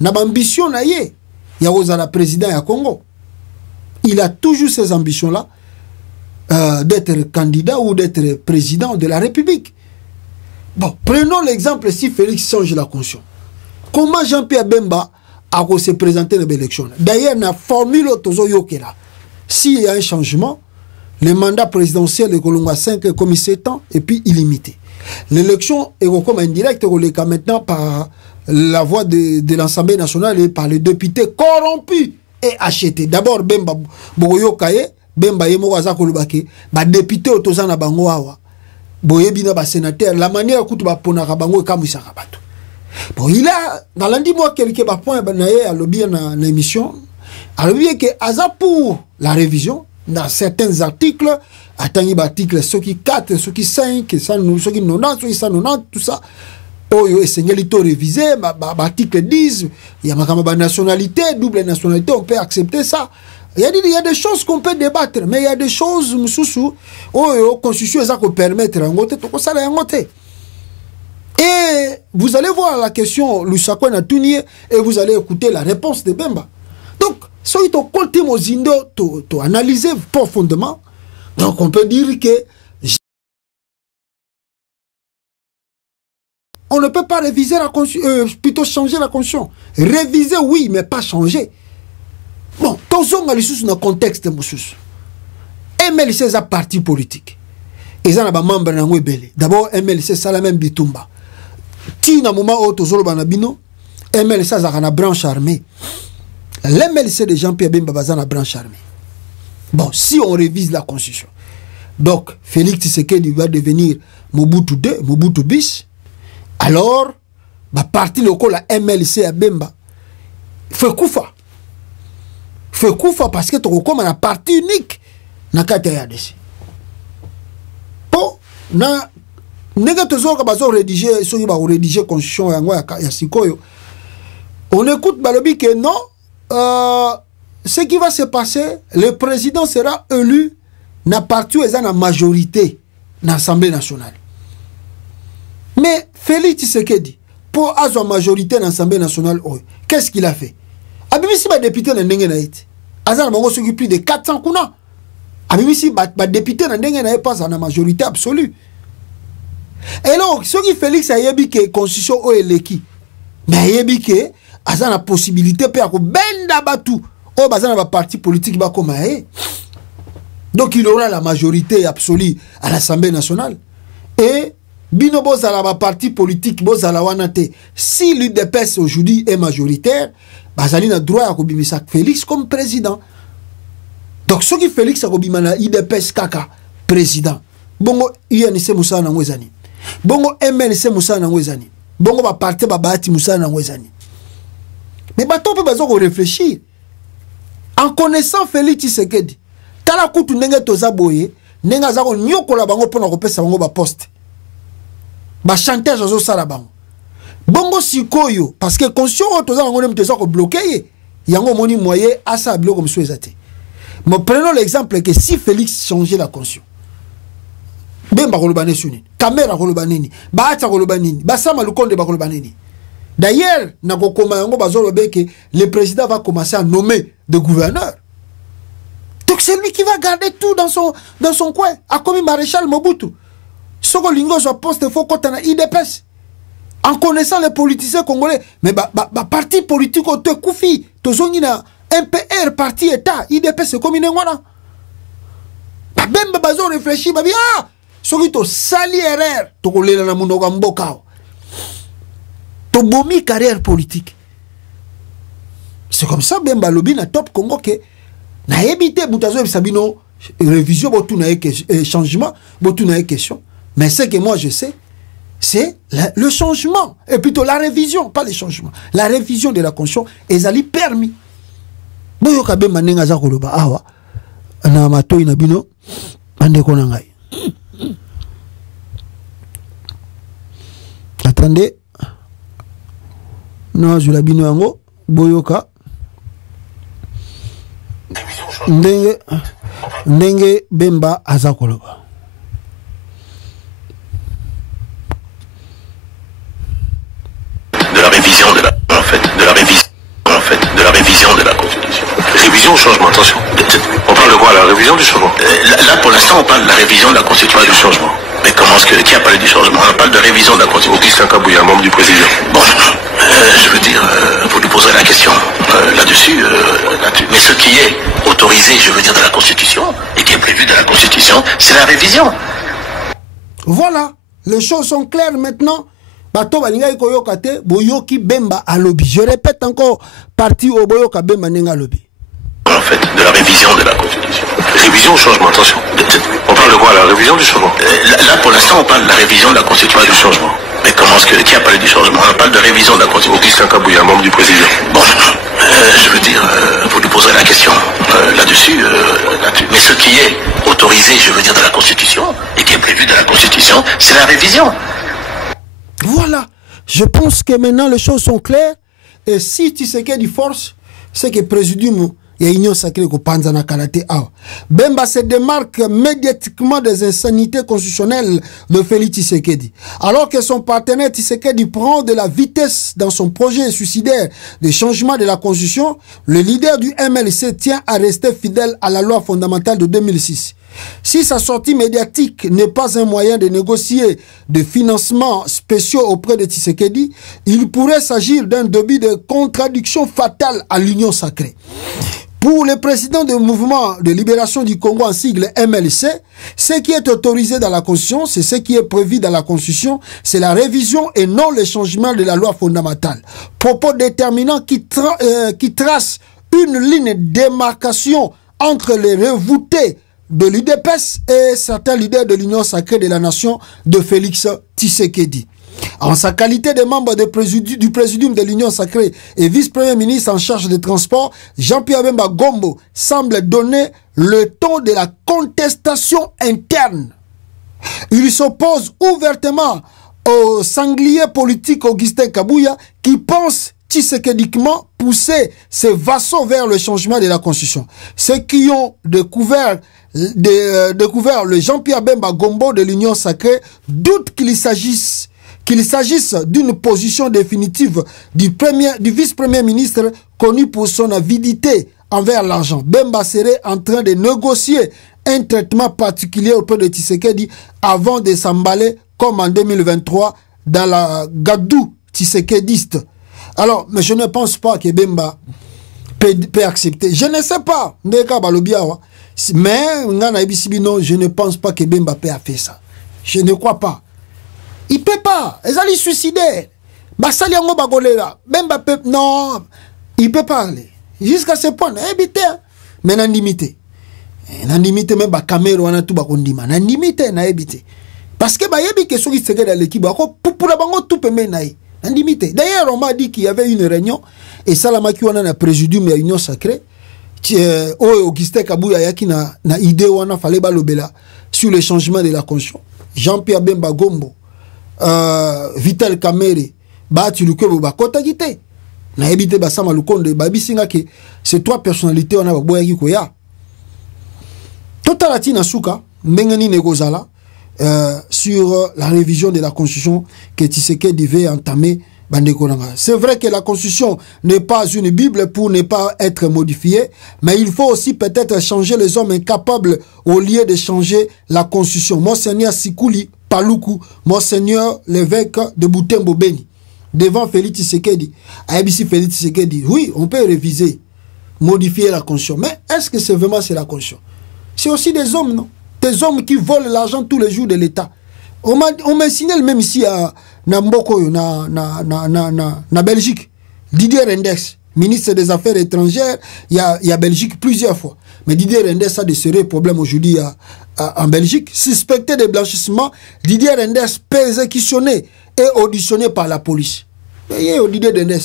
na ambition na ye. Ya ozala président ya Congo. Il a toujours ces ambitions là d'être candidat ou d'être président de la République. Bon, prenons l'exemple si Félix change la conscience. Comment Jean-Pierre Bemba a se présenté dans l'élection? D'ailleurs, la formule là. S'il y a un changement, le mandat présidentiel est à 5 comme 7 ans et puis illimité. L'élection est comme indirecte maintenant par la voix de l'Assemblée nationale et par les députés corrompus et achetés. D'abord, Bemba Boyokaye, Bemba Yemowaza Kolubake, député Otozana Bangoawa. Boyebina ba sénateur, la manière que tu vas pona Rabango et Kamouissa Rabato. Bon, il a, dans l'année moi, quelques points, à l'objet dans l'émission, à l'objet que, Aza pour la révision, dans certains articles, attendez, articles, ceux qui 4, ceux qui 5, ceux qui 90, ceux qui 190, tout ça, oh, yo, et révisé, article 10, il y a ma nationalité, double nationalité, on peut accepter ça. Il y a des choses qu'on peut débattre, mais il y a des choses, oh, constitution, ça peut permettre, et vous allez voir la question, Lusakwa Natunier, et vous allez écouter la réponse de Bemba. Donc, si tu analyser profondément, donc on peut dire que on ne peut pas réviser la constitution, plutôt changer la constitution. Réviser, oui, mais pas changer. Bon, quand on a dans le contexte, MLC c'est un parti politique. Ils ont un membre dans le d'abord, MLC c'est la même bitumba. Tu n'as moment où tu as banabino, MLC c'est une branche armée. L'MLC de Jean-Pierre Bemba c'est une branche armée. Bon, si on révise la constitution, donc Félix Tshisekedi va devenir Mobutu 2, Mobutu bis, alors, la partie locale, la MLC à Bemba, fait koufa. Fait koufa parce que tu as comme une partie unique dans le KTADC. Bon, rédiger constitution on écoute Balobi que non, ce qui va se passer, le président sera élu dans parti où il y a une majorité dans l'Assemblée nationale. Mais Félix Tshisekedi, pour avoir une majorité dans l'Assemblée nationale, qu'est-ce qu'il a fait? Abimisi va député dans Nengenaït. Azan Bango s'occupe plus de 400 kuna. Abimisi va député dans Nengenaït pas dans la majorité absolue. Et donc, ce qui Félix a dit que la constitution est l'équipe. Mais il a dit que Azan a la possibilité de faire benda batu. Oh, Azan a un parti politique qui va comme donc il aura la majorité absolue à l'Assemblée nationale. Et Bino Bozala va parti politique Bozala wanate. Si l'UDPS aujourd'hui est majoritaire, Bazali a droit à Kobimisa Félix comme président. Donc ce qui Félix a Kobimana UDPS Kaka président. Bongo UNC Moussa Nangwezani. Bongo MLC Moussa Nangwezani. Bongo va parti Babati Moussa Nangwezani. Mais bato peut bazo réfléchir. En connaissant Félix Tshisekedi, tala kutu ndenge toza boye, nenga zako nyokola bango pona kopesa bango ba poste. Ba chantage azo sala bango. Bongo sikoyo parce que conscient toza bango nem toza ko bloquer yango moni moyen asa bilo comme souezate. Mais prenons l'exemple que si Félix changeait la conscience. Bemba kolobane suni, Kamera kolobanini, Baata kolobanini, Basama Lukonde bakolobanini. D'ailleurs, le président va commencer à nommer des gouverneurs. Donc c'est lui qui va garder tout dans son coin. A comme maréchal Mobutu. Soko lingo so poste faux kotana IDPS. En connaissant les politiciens congolais, mais parti politique au te koufi, tozongina MPR parti état IDPS c'est comme une ngwana. Bemba bazo réfléchir ba bien. Soki to sali erreur to kolela na mundo mboka. To bomi carrière politique. C'est comme ça Bemba lobi na top Congo que na évité butazo sabino révision botu na changement botu na question. Mais ce que moi je sais, c'est le changement. Et plutôt la révision, pas le changement. La révision de la Constitution, ezali permis. Boyo kabe manenga za koloba awa. Na matoi na bino ande kona ngai. Attendez. Non, je la bino yango boyoka. Ndenge Bemba aza koloba. De la révision de la révision de la Constitution. Révision ou changement, attention. On parle de quoi, la révision du changement? Là, pour l'instant, on parle de la révision de la Constitution, du changement. Mais qui a parlé du changement? On parle de révision de la Constitution. Augustin Kabouya, membre du président. Bon, je veux dire, vous nous poserez la question là-dessus. Mais ce qui est autorisé, je veux dire, de la Constitution, et qui est prévu de la Constitution, c'est la révision. Voilà, les choses sont claires maintenant. Bato balinga ikoyoka te boyoki Bemba alobi. Je répète encore, parti au boyoka Bemba nenga alobi. En fait, de la révision de la Constitution. Révision ou changement, attention. On parle de quoi, la révision du changement? Là, pour l'instant, on parle de la révision de la Constitution, du changement. Mais qui a parlé du changement? On parle de révision de la Constitution. Augustin Kabouya, membre du président. Bon, je veux dire, vous nous poserez la question là-dessus. Mais ce qui est autorisé, je veux dire, de la Constitution, et qui est prévu de la Constitution, c'est la révision. Voilà, je pense que maintenant les choses sont claires. Et si tu sais qu'il y a du force, c'est que présidium, il y a union sacrée qui panza na karaté. Bemba se démarque médiatiquement des insanités constitutionnelles de Félix Tshisekedi. Alors que son partenaire Tshisekedi prend de la vitesse dans son projet suicidaire de changement de la Constitution, le leader du MLC tient à rester fidèle à la loi fondamentale de 2006. Si sa sortie médiatique n'est pas un moyen de négocier de financements spéciaux auprès de Tshisekedi, il pourrait s'agir d'un début de contradiction fatale à l'union sacrée. Pour le président du mouvement de libération du Congo en sigle MLC, ce qui est autorisé dans la Constitution, c'est ce qui est prévu dans la Constitution, c'est la révision et non le changement de la loi fondamentale. Propos déterminants qui trace une ligne de démarcation entre les revoutés de l'UDPS et certains leaders de l'Union sacrée de la nation de Félix Tshisekedi. En sa qualité de membre du présidium de l'Union sacrée et vice-premier ministre en charge des transports, Jean-Pierre Bemba Gombo semble donner le ton de la contestation interne. Il s'oppose ouvertement au sanglier politique Augustin Kabouya qui pense tshisekediquement pousser ses vassaux vers le changement de la Constitution. Ceux qui ont découvert le Jean-Pierre Bemba Gombo de l'Union sacrée doutent qu'il s'agisse d'une position définitive du vice-premier ministre connu pour son avidité envers l'argent. Bemba serait en train de négocier un traitement particulier auprès de Tshisekedi avant de s'emballer comme en 2023 dans la gadou tshisekediste. Alors, mais je ne pense pas que Bemba peut accepter. Je ne sais pas. Mais je ne pense pas que Bemba peut faire ça. Je ne crois pas. Il peut pas. Ils allaient suicider. Bemba peut. Non. Il peut pas aller. Jusqu'à ce point. Mais n'a limité. N'a limité même ba caméra wana tout ba kondima. N'a limité n'a évité. Parce que ba yebi que ceux qui se dans l'équipe pour la bango tout peut menaï. N'a limité. D'ailleurs on m'a dit qu'il y avait une réunion et Salama qui wana na présidium ya union sacrée. Augustin Kabouya yaki na idée wana fallait balobela sur le changement de la Constitution. Jean-Pierre Bemba Gombo, Vital Kamere, Bati Lukebo Bakota Gite. Na ebité basama lukonde babisinga ke ces trois personnalités on a baboya ki koya. Totalati na suka mbengeni negozala sur la révision de la Constitution que Tshisekedi devait entamer. C'est vrai que la Constitution n'est pas une Bible pour ne pas être modifiée, mais il faut aussi peut-être changer les hommes incapables au lieu de changer la Constitution. Monseigneur Sikuli Paluku, Monseigneur l'évêque de Butembo Beni, devant Félix Tshisekedi, ABC Félix Tshisekedi, oui, on peut réviser, modifier la Constitution, mais est-ce que c'est vraiment la Constitution? C'est aussi des hommes, non? Des hommes qui volent l'argent tous les jours de l'État. On m'a signalé même ici à Mboko, na Belgique, Didier Renders, ministre des Affaires étrangères, il y a Belgique plusieurs fois. Mais Didier Renders a de sérieux problèmes aujourd'hui en Belgique. Suspecté de blanchissement, Didier Renders persécutionné et auditionné par la police. Il y a Didier Renders,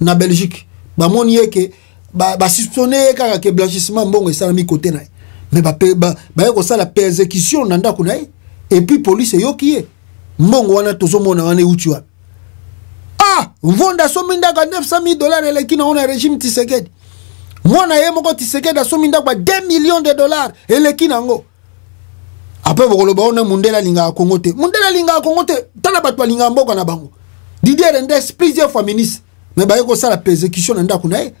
na Belgique. Mon yé que, suspecté que blanchissement, bon, et ça a mis côté. Mais la persécution, nanda kunaï. Et puis police yo qui est mbongo wana tozomona wana uchiwa mvonda sominda ka $900,000 elekina on régime Tshisekedi mwana ye moko Tshisekedi asominda kwa $2 millions elekina ngo après bokoloba ona mundela linga Kongo te tala batwa linga mboka na bango Didier Renders plusieurs fois ministre mais ko sala persécution nda kunaye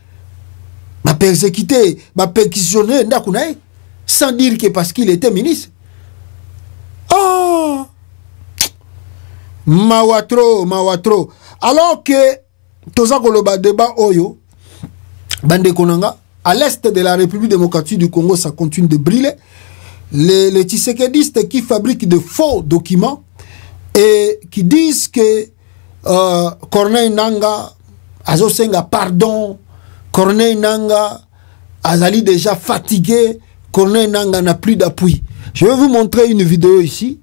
persécutionner nda kunaye sans dire que parce qu'il était ministre. Mawatro. Alors que Toza Koloba débat Oyo, Bande Konanga, à l'est de la République démocratique du Congo, ça continue de brûler. Les Tshisekedistes qui fabriquent de faux documents et qui disent que Corneille Nanga, Azosenga, pardon, Corneille Nanga, Azali déjà fatigué, Corneille Nanga n'a plus d'appui. Je vais vous montrer une vidéo ici.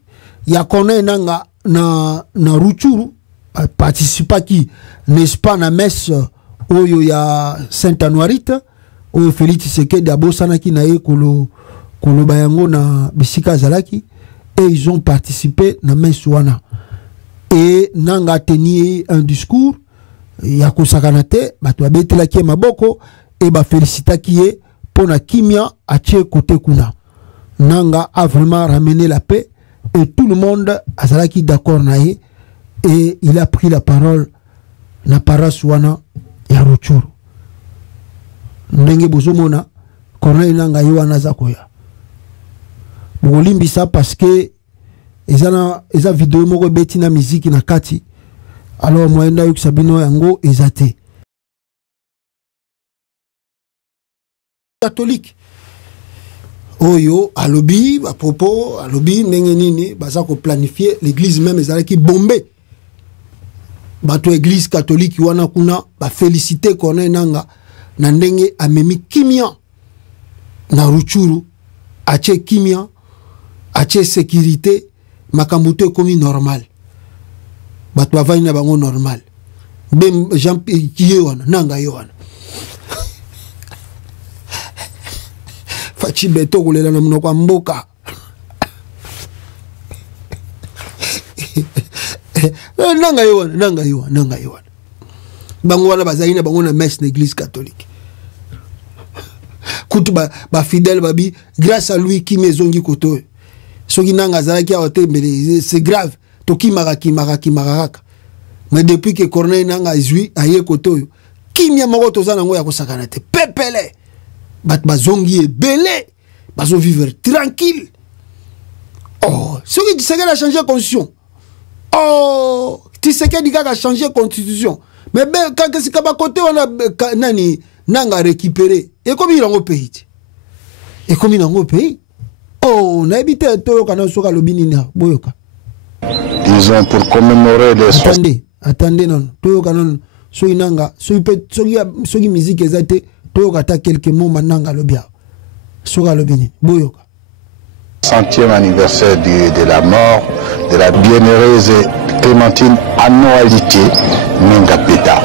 Il y a Corneille Nanga na Rutshuru, participa qui n'est-ce pas na messe où il y a Saint-Anuarite, où Félix Tshisekedi abosanaki na ye kolo bayango na bisika zalaki, et ils ont participé na messe wana. Et Nanga a tenu un discours, ya kosakanate, bato abetelaki maboko, et ba félicitaki ye pona kimia atie côté kuna. Nanga a vraiment ramené la paix et tout le monde a salaki d'accord naïe et il a pris la parole na paraswana ya Rutshuru. Ndenge bozomona Corneille Nanga yoana zakoya. Bolimbisa parce que eza vidéo moko beti na musique na kati. Alors moyenda yo sabino yango ezate. Catholique. Oyo, alobi, à propos, alobi, nengenini, baza ko planifier l'église même, ezala ki bombé. Bato église catholique, wana kuna, ba féliciter Corneille Nanga, na ndenge amemi kimia, na Rutshuru, ache kimia, ache sécurité, makambuto komi normal. Bato avani na bango normal. Bem, Jean Pierre wana, Nanga yowana. Fachi beto kulela na mnoko mboka. Nanga yowana. Bango wana bazaina bango na messe na église catholique. Kutu ba fidèle babi grâce à lui qui mezongi koto. Soki nanga zalaki a otembele c'est grave. Toki maraki. Mais depuis que Corneille Nanga izui aye koto kimia moko tozana ngo ya kosakana te. Pepele. Bat bazongi belé, bazo vivre tranquille. Oh, ce qui Tshisekedi a changé la constitution. Oh, Tshisekedi a changé la constitution. Mais ben quand c'est kaba côté on a nani nanga récupéré. Et comme il est en pays. Oh, on a habité to kana soka lobinina boyoka. Disons pour commémorer les Attendez non. To kana so inanga, so musique ezate. Quelques mots maintenant lobia. Soga lobini. Boyoka. 100e anniversaire de la mort de la bienheureuse Clémentine Annoalité Mingapeta,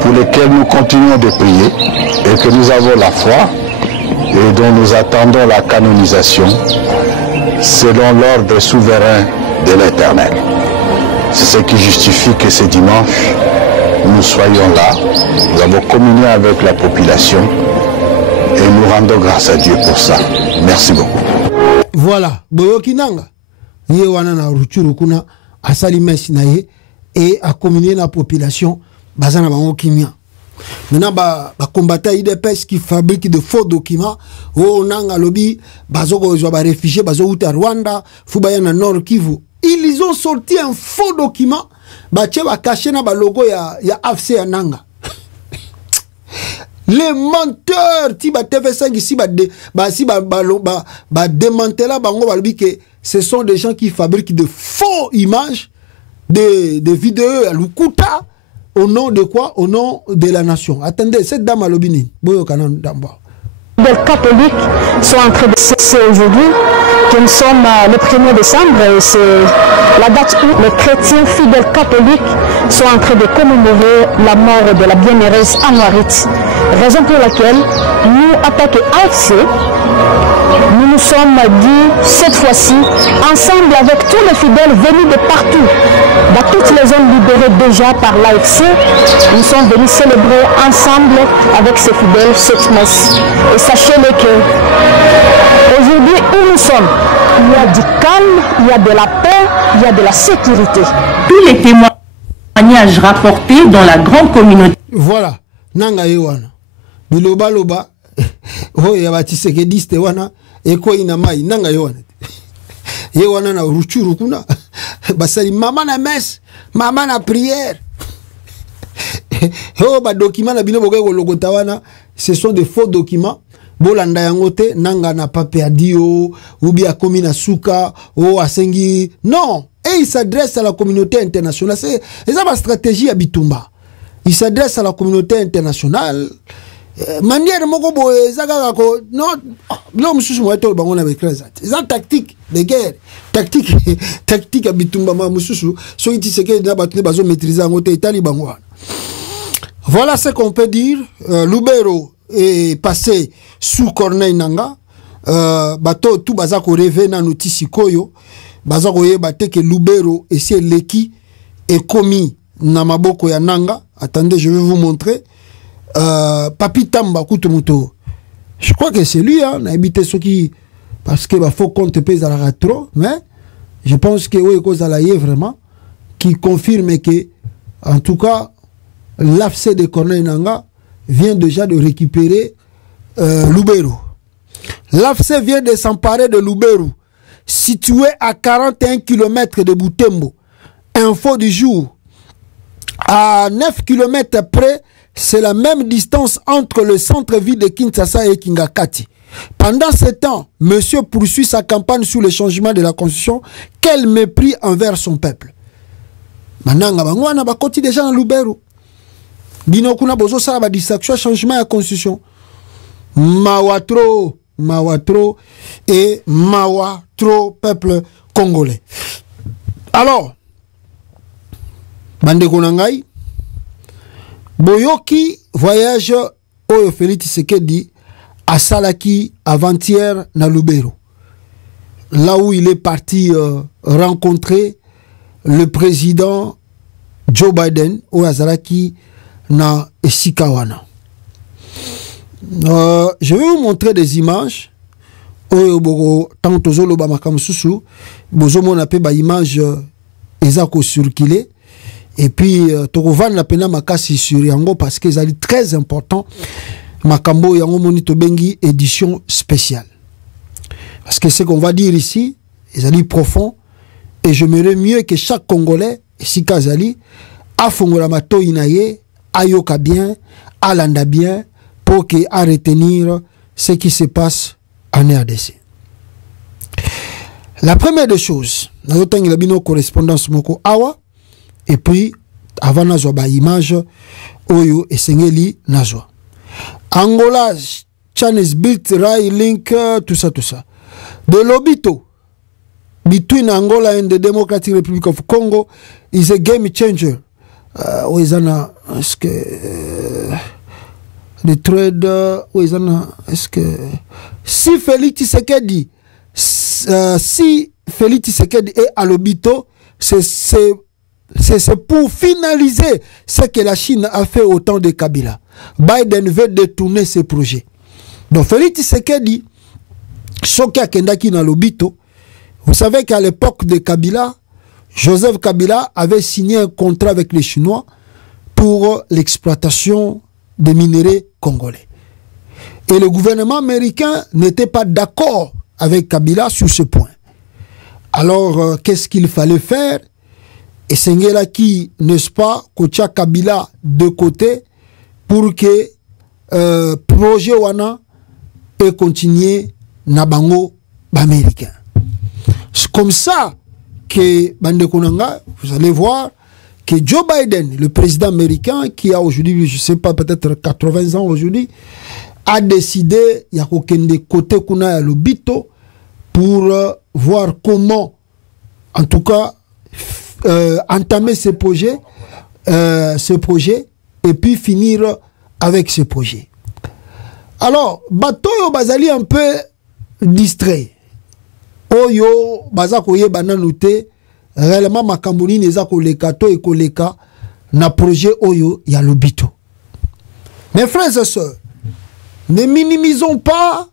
pour lesquels nous continuons de prier et que nous avons la foi et dont nous attendons la canonisation selon l'ordre souverain de l'Éternel. C'est ce qui justifie que ce dimanche nous soyons là, nous avons communié avec la population et nous rendons grâce à Dieu pour ça. Merci beaucoup. Voilà, boyoki nanga. Ye wana na ruchuru kuna asali mesi na ye et a communié la population bazana bango kimia. Maintenant ba combattant IDPS qui fabrique de faux documents o nanga lobi bazoko zo ba réfugiés bazo uta Rwanda fubaya na Nord Kivu. Ils ont sorti un faux document ba tche ba caché na ba logo ya AFC ya nanga. Les menteurs ti ba TV5 ici ba démanteler bango ba lobi que ce sont des gens qui fabriquent de faux images de vidéos à Lukuta au nom de quoi? Au nom de la nation. Attendez, cette dame à l'Obini, les catholiques sont en train de cesser aujourd'hui, que nous sommes le 1er décembre, et c'est la date où les chrétiens fidèles catholiques sont en train de commémorer la mort de la bienheureuse Anouarit. Raison pour laquelle nous, attaquons AFC, nous nous sommes dit cette fois-ci, ensemble avec tous les fidèles venus de partout, dans toutes les zones libérées déjà par l'AFC, nous sommes venus célébrer ensemble avec ces fidèles cette messe. Et sachez-le que aujourd'hui où nous sommes, il y a du calme, il y a de la paix, il y a de la sécurité. Tous les témoignages rapportés dans la grande communauté. Voilà, nanga yewana, biloba loba, oh yabatise ke diste wana. Eko ina mai nanga yewana yewana na ruchuru kuna basali mama na messe mama na prière oh ba document na bino boke kolokota wana ce sont des faux documents bolanda yango te nanga na pas perdu ou bien komi na suka o asengi non et il s'adresse à la communauté internationale c'est ça ma stratégie à Bitumba il s'adresse à la communauté internationale manière moko boye zaka ko non l'homme sous moi to bango na bekreza c'est une tactique de guerre tactique à Bitumba ma mususu so iti seke na batune bazo maîtriser ngote itali bango. Voilà ce qu'on peut dire. Lubero est passé sous Corneille Nanga bato tout bazako rêver na notisi koyo bazako yeba te que Lubero et c'est leki est commis na maboko ya Nanga. Attendez, je vais vous montrer. Papi Tamba Kutumuto. Je crois que c'est lui, hein, habité ceux qui. Parce que faut compte pèse à la trop, mais je pense que oui, cause à la vraiment, qui confirme que, en tout cas, l'AFC de Corneille Nanga vient déjà de récupérer Lubero. L'AFC vient de s'emparer de Lubero, situé à 41 km de Butembo. Info du jour. À 9 km près, c'est la même distance entre le centre-ville de Kinshasa et Kingakati. Pendant ce temps, monsieur poursuit sa campagne sur le changement de la constitution. Quel mépris envers son peuple. Mananga bangwana bakoti déjà dans Lubero. Bino kuna bozo sala ba distraction changement de la constitution. Mawatro et Mawatro peuple congolais. Alors, bande konangai Boyoki voyage Oyo Félix Tshisekedi à Salaki avant-hier na Lubero. Là où il est parti rencontrer le président Joe Biden au Azalaki na Esikawana. Je vais vous montrer des images. Oyo bogo tanto zolo ba makamsusu bozo mona pe ba image ezako circuler. Et puis, Tokovan la pena makasi sur yango parce que c'est très important. Makambo yango monito bengi édition spéciale. Parce que ce qu'on va dire ici, c'est profond. Et j'aimerais mieux que chaque Congolais, si Kazali, a fongola mato inaye, ayoka bien, alanda bien, pour que à retenir ce qui se passe en RDC. La première des choses, nous avons une correspondance moko awa. Et puis, avant nazwa ba image, oyo esengeli nazwa. Angola, Chinese Belt, Rai Link, tout ça. De l'obito, between Angola and the Democratic Republic of Congo, is a game changer. Est-ce que the trade, est-ce que si Félix Tshisekedi est à l'obito, c'est pour finaliser ce que la Chine a fait au temps de Kabila. Biden veut détourner ses projets. Donc Félix Tshisekedi Soka Kendaki na Lobito, vous savez qu'à l'époque de Kabila, Joseph Kabila avait signé un contrat avec les Chinois pour l'exploitation des minéraux congolais. Et le gouvernement américain n'était pas d'accord avec Kabila sur ce point. Alors, qu'est-ce qu'il fallait faire? Et Sengela qui, n'est-ce pas, Kocha Kabila de côté pour que projet Wana ait continué Nabango américain. C'est comme ça que Bande Konanga, vous allez voir que Joe Biden, le président américain, qui a aujourd'hui, je ne sais pas, peut-être 80 ans aujourd'hui, a décidé, il y a aucun des côtés qu'on a à l'Obito, pour voir comment, en tout cas, entamer ce projet, et puis finir avec ce projet. Alors, Batoyo Bazali un peu distrait. Oyo, Bazakoye Bananoute, réellement Makamboni Nezako Lekato et Koleka, na projet Oyo, il y a l'Obito. Mes frères et sœurs, ne minimisons pas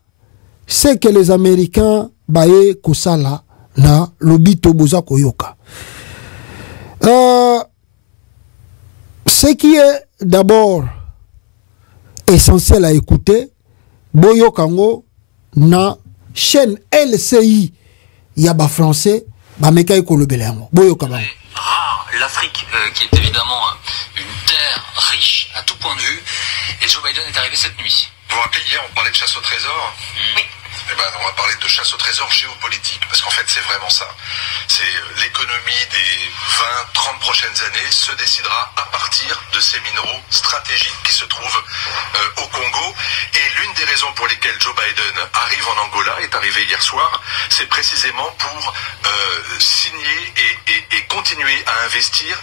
ce que les Américains baye Kosala na l'Obito Bozako Yoka. Ce qui est d'abord essentiel à écouter, Boyo Kango na chaîne LCI Yaba français, Bameka Ekolobelango. Boyo Kango. L'Afrique, qui est évidemment une terre riche à tout point de vue, et Joe Biden est arrivé cette nuit. Vous vous rappelez, hier on parlait de chasse au trésor? Oui. Eh ben, on va parler de chasse au trésor géopolitique, parce qu'en fait c'est vraiment ça. C'est l'économie des 20-30 prochaines années se décidera à partir de ces minéraux stratégiques qui se trouvent au Congo. Et l'une des raisons pour lesquelles Joe Biden arrive en Angola, est arrivé hier soir, c'est précisément pour signer et continuer à investir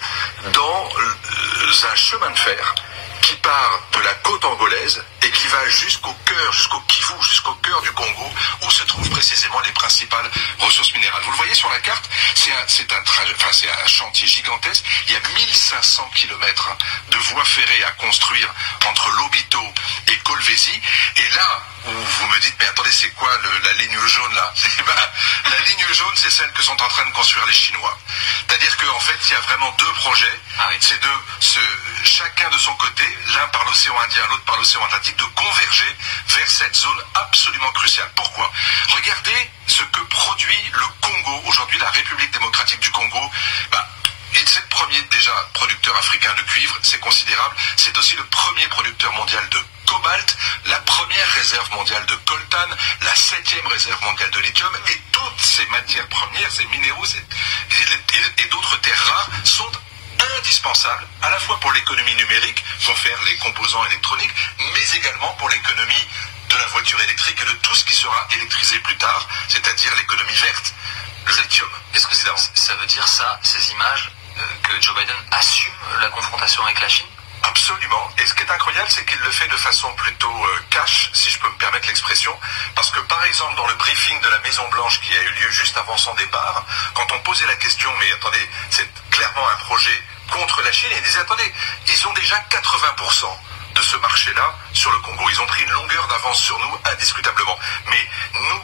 dans un chemin de fer qui part de la côte angolaise et qui va jusqu'au cœur, jusqu'au Kivu, jusqu'au cœur du Congo, où se trouvent précisément les principales ressources minérales. Vous le voyez sur la carte, c'est un chantier gigantesque. Il y a 1500 km de voies ferrées à construire entre Lobito et Kolwezi. Et là où vous me dites, mais attendez, c'est quoi la ligne jaune là? La ligne jaune, c'est celle que sont en train de construire les Chinois. C'est-à-dire qu'en fait, il y a vraiment deux projets. C'est chacun de son côté, l'un par l'océan Indien, l'autre par l'océan Atlantique, de converger vers cette zone absolument cruciale. Pourquoi? Regardez ce que produit le Congo, aujourd'hui la République démocratique du Congo. C'est le premier déjà producteur africain de cuivre, c'est considérable. C'est aussi le premier producteur mondial de cobalt, la première réserve mondiale de coltan, la 7e réserve mondiale de lithium, et toutes ces matières premières, ces minéraux et d'autres terres rares sont indispensables à la fois pour l'économie numérique, pour faire les composants électroniques, mais également pour l'économie de la voiture électrique et de tout ce qui sera électrisé plus tard, c'est-à-dire l'économie verte, le lithium. Est-ce que ça veut dire ça, ces images, que Joe Biden assume la confrontation avec la Chine? Absolument. Et ce qui est incroyable, c'est qu'il le fait de façon plutôt cash, si je peux me permettre l'expression, parce que par exemple, dans le briefing de la Maison-Blanche qui a eu lieu juste avant son départ, quand on posait la question, mais attendez, c'est clairement un projet contre la Chine, et il disait, attendez, ils ont déjà 80% de ce marché-là sur le Congo. Ils ont pris une longueur d'avance sur nous, indiscutablement. Mais nous,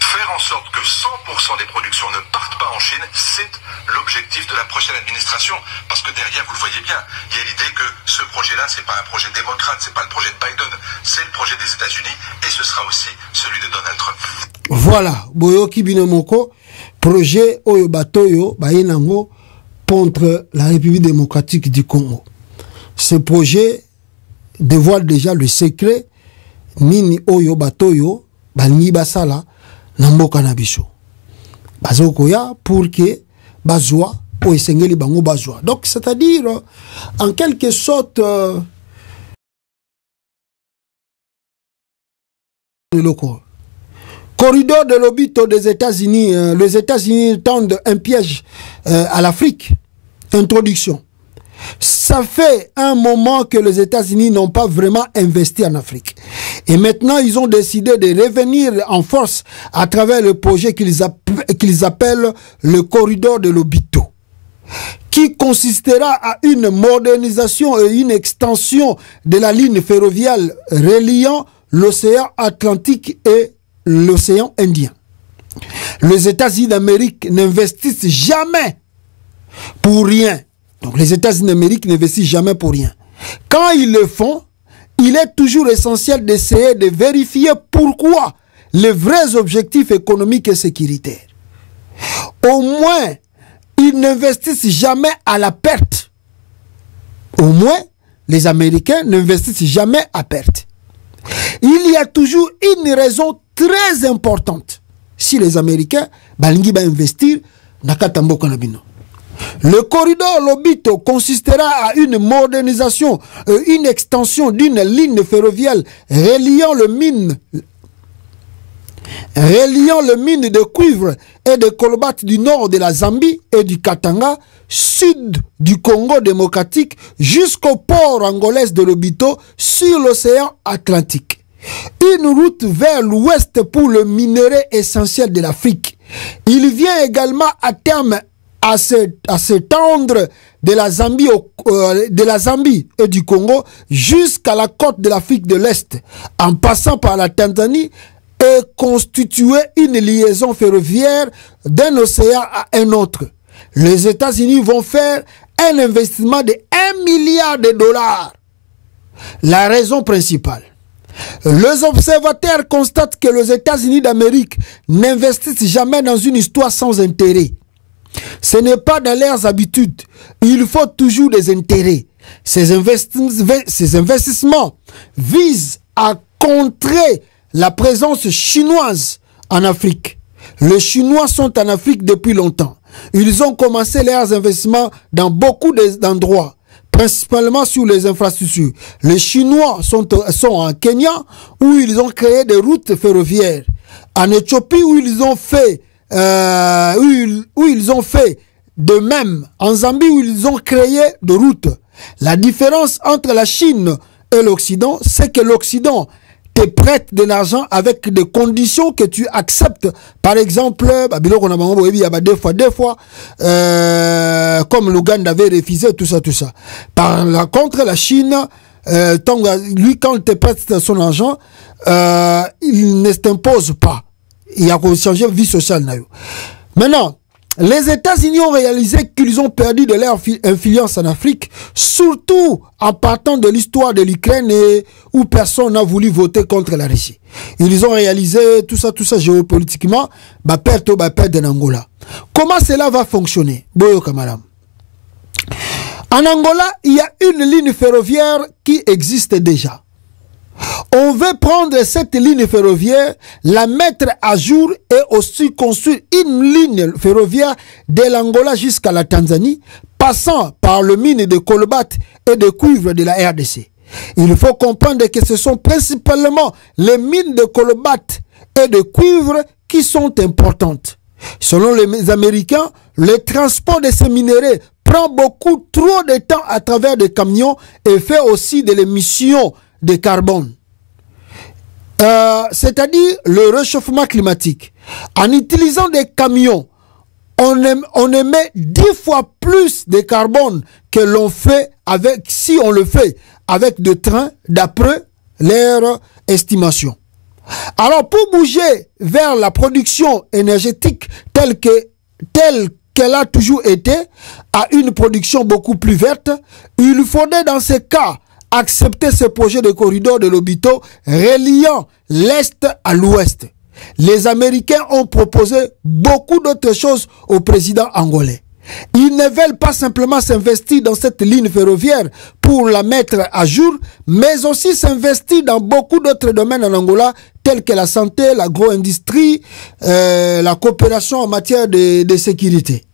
faire en sorte que 100% des productions ne partent pas en Chine, c'est l'objectif de la prochaine administration. Parce que derrière, vous le voyez bien, il y a l'idée que ce projet-là, c'est pas un projet démocrate, c'est pas le projet de Biden, c'est le projet des États-Unis, et ce sera aussi celui de Donald Trump. Voilà, Boyoki Binomoko, projet Oyo Batoyo, Bayenango, contre la République démocratique du Congo. Ce projet dévoile déjà le secret, Nini Oyo Batoyo, Balingi Basala, Namboka Nabiso. Bazokoya pour que Bazwa, ou Esengeli Bango Bazwa. Donc, c'est-à-dire, en quelque sorte, le local. Corridor de l'Obito des États-Unis, les États-Unis tendent un piège à l'Afrique. Introduction. Ça fait un moment que les États-Unis n'ont pas vraiment investi en Afrique. Et maintenant, ils ont décidé de revenir en force à travers le projet qu'ils appellent le corridor de l'Obito, qui consistera à une modernisation et une extension de la ligne ferroviaire reliant l'océan Atlantique et l'océan Indien. Les États-Unis d'Amérique n'investissent jamais pour rien. Donc les États-Unis d'Amérique n'investissent jamais pour rien. Quand ils le font, il est toujours essentiel d'essayer de vérifier pourquoi les vrais objectifs économiques et sécuritaires. Au moins, ils n'investissent jamais à la perte. Au moins, les Américains n'investissent jamais à perte. Il y a toujours une raison très importante. Si les Américains balingi ba investir nakatambo kanabino. Le corridor Lobito consistera à une modernisation, une extension d'une ligne ferroviaire reliant le mine de cuivre et de colbert du nord de la Zambie et du Katanga, sud du Congo démocratique, jusqu'au port angolais de Lobito sur l'océan Atlantique. Une route vers l'ouest pour le minerai essentiel de l'Afrique. Il vient également à terme à s'étendre de la Zambie et du Congo jusqu'à la côte de l'Afrique de l'Est, en passant par la Tanzanie, et constituer une liaison ferroviaire d'un océan à un autre. Les États-Unis vont faire un investissement de 1 milliard de dollars. La raison principale. Les observateurs constatent que les États-Unis d'Amérique n'investissent jamais dans une histoire sans intérêt. Ce n'est pas dans leurs habitudes. Il faut toujours des intérêts. Ces investissements visent à contrer la présence chinoise en Afrique. Les Chinois sont en Afrique depuis longtemps. Ils ont commencé leurs investissements dans beaucoup d'endroits, principalement sur les infrastructures. Les Chinois sont en Kenya, où ils ont créé des routes ferroviaires. En Éthiopie, où ils ont fait de même. En Zambie, où ils ont créé des routes. La différence entre la Chine et l'Occident, c'est que l'Occident te prête de l'argent avec des conditions que tu acceptes. Par exemple, des fois, comme l'Ouganda avait refusé, tout ça. Par contre, la Chine, lui, quand il te prête son argent, il ne t'impose pas. Il a changé vie sociale. Maintenant, les États-Unis ont réalisé qu'ils ont perdu de leur influence en Afrique, surtout en partant de l'histoire de l'Ukraine où personne n'a voulu voter contre la Russie. Ils ont réalisé tout ça géopolitiquement, perte en Angola. Comment cela va fonctionner? Boyo Kamaram. En Angola, il y a une ligne ferroviaire qui existe déjà. On veut prendre cette ligne ferroviaire, la mettre à jour et aussi construire une ligne ferroviaire de l'Angola jusqu'à la Tanzanie, passant par le mine de colbert et de cuivre de la RDC. Il faut comprendre que ce sont principalement les mines de colbert et de cuivre qui sont importantes. Selon les Américains, le transport de ces minéraux prend beaucoup trop de temps à travers des camions et fait aussi de l'émission de carbone. C'est-à-dire le réchauffement climatique. En utilisant des camions, on émet 10 fois plus de carbone que l'on fait si on le fait avec des trains, d'après leur estimation. Alors, pour bouger vers la production énergétique telle qu'elle a toujours été, à une production beaucoup plus verte, il faudrait dans ce cas accepter ce projet de corridor de Lobito reliant l'Est à l'Ouest. Les Américains ont proposé beaucoup d'autres choses au président angolais. Ils ne veulent pas simplement s'investir dans cette ligne ferroviaire pour la mettre à jour, mais aussi s'investir dans beaucoup d'autres domaines en Angola, tels que la santé, l'agro-industrie, la coopération en matière de sécurité.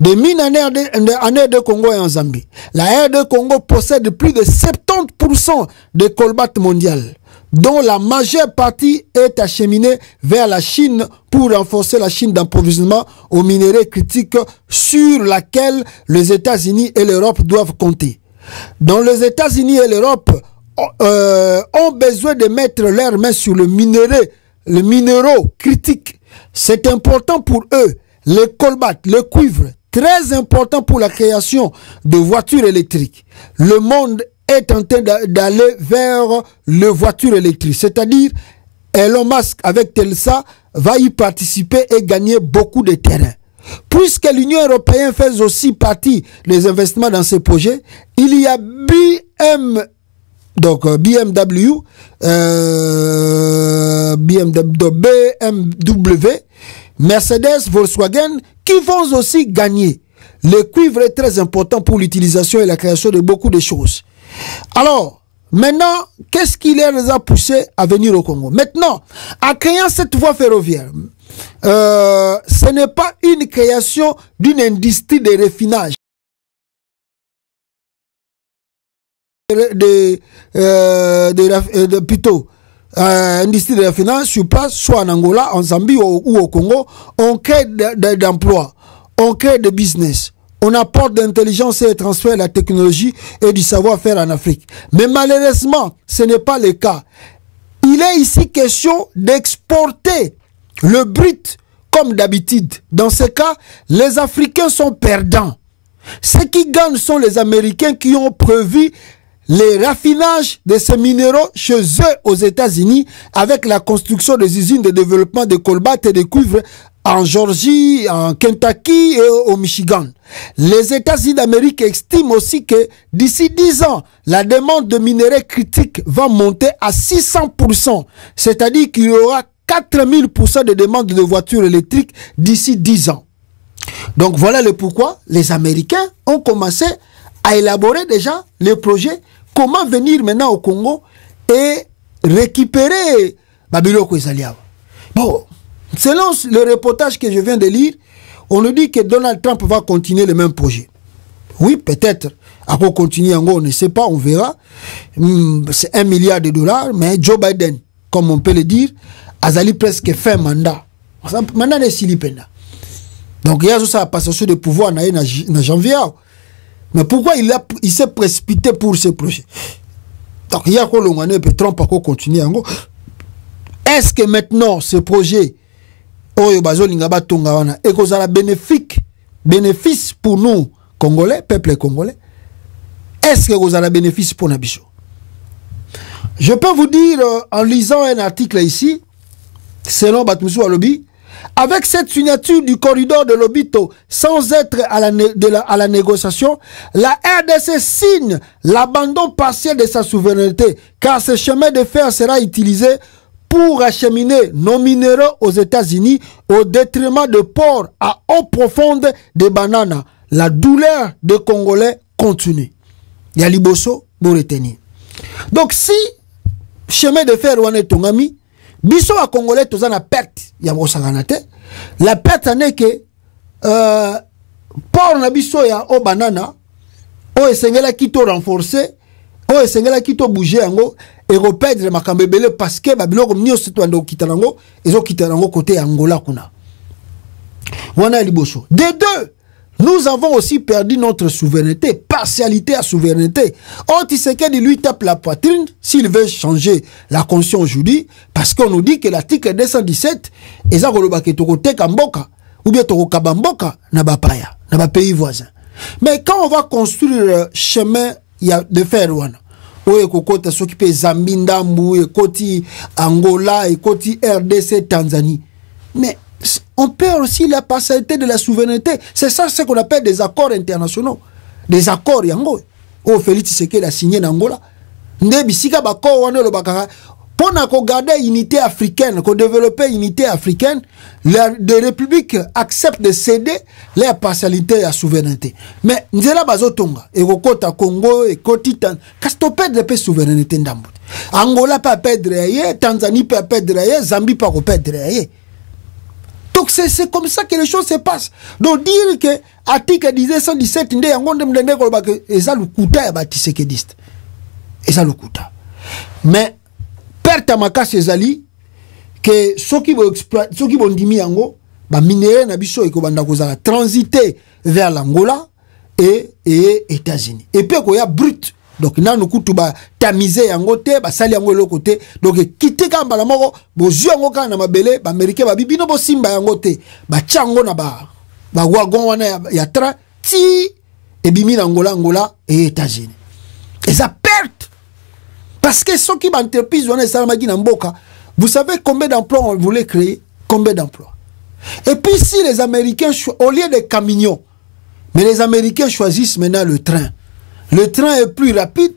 Des mines en RD Congo et en Zambie. La RD Congo possède plus de 70% des colbert mondiales, dont la majeure partie est acheminée vers la Chine pour renforcer la chaîne d'approvisionnement aux minéraux critiques sur laquelle les États-Unis et l'Europe doivent compter. Donc les États-Unis et l'Europe ont besoin de mettre leurs mains sur le minéraux critiques. C'est important pour eux. Le colbert, le cuivre, très important pour la création de voitures électriques. Le monde est en train d'aller vers les voitures électriques, c'est-à-dire Elon Musk avec Telsa va y participer et gagner beaucoup de terrain. Puisque l'Union européenne fait aussi partie des investissements dans ces projets, il y a BMW, Mercedes, Volkswagen, qui vont aussi gagner. Le cuivre est très important pour l'utilisation et la création de beaucoup de choses. Alors, maintenant, qu'est-ce qui les a poussés à venir au Congo? Maintenant, en créant cette voie ferroviaire, ce n'est pas une création d'une industrie de raffinage. Plutôt, industrie de raffinage sur place, soit en Angola, en Zambie ou au Congo, on crée d'emplois, on crée de business. On apporte de l'intelligence et transfère la technologie et du savoir-faire en Afrique. Mais malheureusement, ce n'est pas le cas. Il est ici question d'exporter le brut comme d'habitude. Dans ce cas, les Africains sont perdants. Ceux qui gagnent sont les Américains qui ont prévu les raffinages de ces minéraux chez eux aux États-Unis avec la construction des usines de développement de colbart et de cuivre en Georgie, en Kentucky et au Michigan. Les États-Unis d'Amérique estiment aussi que d'ici 10 ans, la demande de minerais critiques va monter à 600%. C'est-à-dire qu'il y aura 4000% de demandes de voitures électriques d'ici 10 ans. Donc voilà le pourquoi les Américains ont commencé à élaborer déjà les projets, comment venir maintenant au Congo et récupérer Babiloko Ezaliawa. Bon, selon le reportage que je viens de lire, on nous dit que Donald Trump va continuer le même projet. Oui, peut-être. À quoi continuer en gros, on ne sait pas, on verra. C'est $1 milliard, mais Joe Biden, comme on peut le dire, a presque fait mandat. Mandat n'est si lipenda. Donc il y a ça la passation de pouvoir en janvier. Mais pourquoi il s'est précipité pour ce projet? Donc il y a quoi l'on Trump à quoi continuer en gros. Est-ce que maintenant ce projet et que ça a bénéfice pour nous Congolais, peuple congolais? Est-ce que vous avez bénéfice pour Nabicho? Je peux vous dire en lisant un article ici, selon Batmoussou Alobi, avec cette signature du corridor de l'Obito, sans être à la négociation, la RDC signe l'abandon partiel de sa souveraineté, car ce chemin de fer sera utilisé pour acheminer nos minéraux aux États-Unis au détriment de ports à eau profonde de bananes. La douleur des Congolais continue. Il y a Liboso pour retenir. Donc si chemin de fer ou ton ami, biso à Congolais tous en a perte, il y a la perte n'est que port na biso ya o banana o esengela kito renforcer o esengela kito bouger ango et reperdre makambebele parce que babiloko nyonso to ando kitanango ezo kitanango côté Angola kuna. Wana Liboso. De deux, nous avons aussi perdu notre souveraineté, partialité à souveraineté. On Tshisekedi lui tape la poitrine s'il veut changer la conscience aujourd'hui, parce qu'on nous dit que l'article 217 est Kamboka ou bien Kabamboka na bapaya, na ba pays voisins. Mais quand on va construire chemin de fer oye kokota s'occuper Zambindambu et Koti Angola et Koti RDC Tanzanie, mais on perd aussi la partialité de la souveraineté. C'est ça ce qu'on appelle des accords internationaux. Des accords yango. Oh, Félix Tshisekedi a signé en Angola. Ndebisika bako wane lo bakara. Pour garder l'unité africaine, pour développer l'unité africaine, les républiques acceptent de céder leur partialité à la souveraineté. Mais Nzela Bazotonga, et Kota Congo, et Kotitan, qu'est-ce que perdre la souveraineté d'Ambout? Angola peut perdre ailleurs, Tanzanie peut perdre ailleurs, Zambie peut perdre ailleurs. Donc c'est comme ça que les choses se passent. Donc dire que article 217 ndé yango ndemdende ko ba que eza lukuta ya batisekediste. Eza lukuta. Mais perte makasi ezali que soki bo ndimi yango ba minéraux na biso ekobanda kozala transiter vers l'Angola et États-Unis. Et puis ko ya brut. Donc nanu kutu ba tamiser yango te ba sali yango le côté. Donc quitter kamba la moko bo yango ka na mabele ba américain ba bibino bo simba yango te ba chango na ba wagon wana ya tra ti et bimi na Angola et États-Unis. Et ça perte parce que ceux qui entreprise wana salamaki na mboka Vous savez combien d'emplois on voulait créer? Combien d'emplois? Et puis si les Américains, au lieu des camions, mais les Américains choisissent maintenant le train. Le train est plus rapide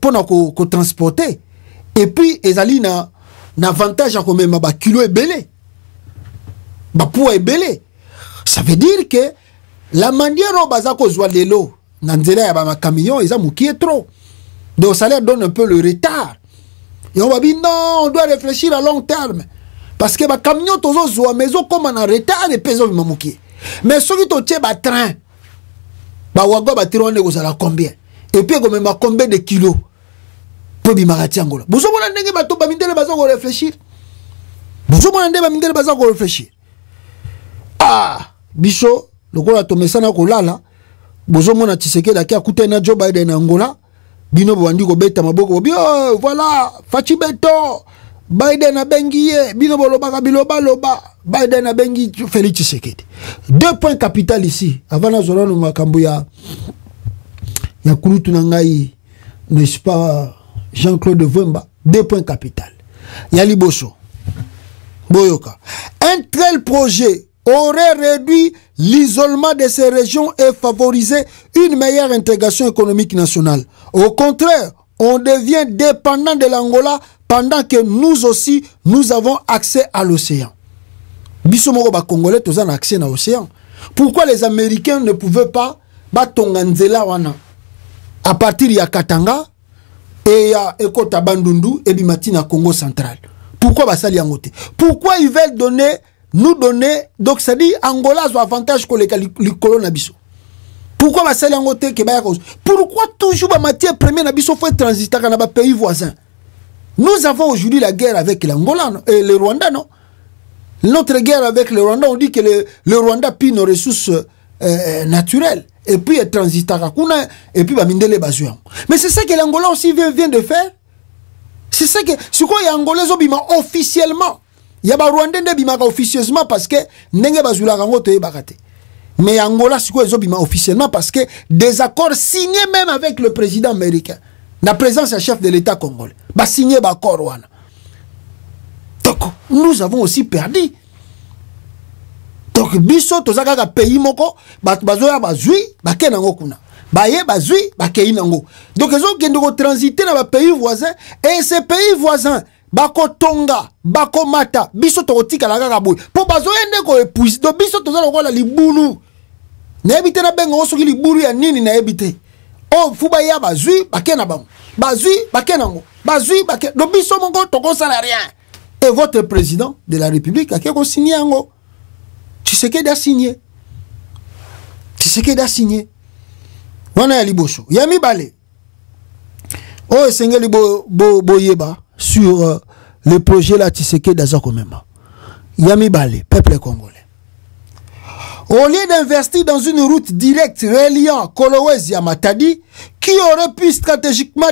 pour transporter. Et puis, ils ont un avantage à même un kilo est belé. Un poids est belé. Ça veut dire que la manière dont ils ont de l'eau, dans un camion, ils ont trop. Donc, ça leur donne un peu le retard. Et on va dire, non, on doit réfléchir à long terme. Parce que les camions, ils ont maison comme en retard et ils ont mouqué. Mais ceux qui ont un train, ils ont combien? Et puis, ils ont combien de kilos? Pour bimarati Angola. Vous avez réfléchir. Vous avez réfléchir. Ah, Bicho, le gars a tombé ça na kolala. Vous avez Tshisekedi qui a coûté na Joe Biden Angola. Bino bandi ko beta maboko. Bio, voilà, Fachi Beto. Biden a bengiye. Bino boloba biloba loba. Biden a bengi Félix Tshisekedi. 2 points capital ici. Avant na zolano makambo ya Kulutu Nangai, n'est-ce pas? Jean-Claude Vemba, 2 points capital. Yali Bosso, Boyoka. Un tel projet aurait réduit l'isolement de ces régions et favorisé une meilleure intégration économique nationale. Au contraire, on devient dépendant de l'Angola pendant que nous aussi, nous avons accès à l'océan. Bissomoro ba Congolais, tous ont accès à l'océan. Pourquoi les Américains ne pouvaient pas batonganzela wana à partir de Katanga et à Ekota Bandundu et Bimati na Congo central? Pourquoi basali angote? Pourquoi ils veulent nous donner, donc ça dit Angola a avantage que les colons n'abisso? Pourquoi basali angote que baya cause? Pourquoi toujours la matière première n'abisso faut transiter dans les pays voisins? Nous avons aujourd'hui la guerre avec l'Angola et le Rwanda, non? Notre guerre avec le Rwanda, on dit que le Rwanda pille nos ressources naturelles. Et puis il transite à Kakuna, et puis Bamindele Bazouan. Mais c'est ça que l'Angola aussi vient de faire. C'est ça que, c'est quoi, il y a Angolais Obima officiellement. Il y a Rwandais Bima officieusement parce que Nenge Bazoula Rango te bakate. Mais Angola, c'est quoi, Obima officiellement parce que des accords signés même avec le président américain. La présence du chef de l'État congolais. Bah signé l'accord wana. Donc, nous avons aussi perdu. Donc, biso tozaka pays moko, bazoya bazui, bakenango kuna. Baye bazui, bakeinango. Donc, ils ont kendo transiter dans les pays voisins, et ces pays voisins, bako Tonga, bako Mata, biso tokotika la kaka boy. Pour bazoya ndeko épouse, donc biso tozala ko la libulu. Na ebite na bengo soki libulu ya nini na ebite. Oh, fuba ya bazui, bakenabang. Bazui, bakenango. Bazui, baken. Donc, biso mongo toko sala rien. Et votre président de la République a quelque signé ango. Tshisekedi a signé. Tshisekedi a signé. On a Liboso. Yami Balé. Oh, Sengeli Boyeba sur le projet là Tshisekedi Azakomema. Yami Balé, peuple congolais. Au lieu d'investir dans une route directe reliant Kolwezi à Matadi, qui aurait pu stratégiquement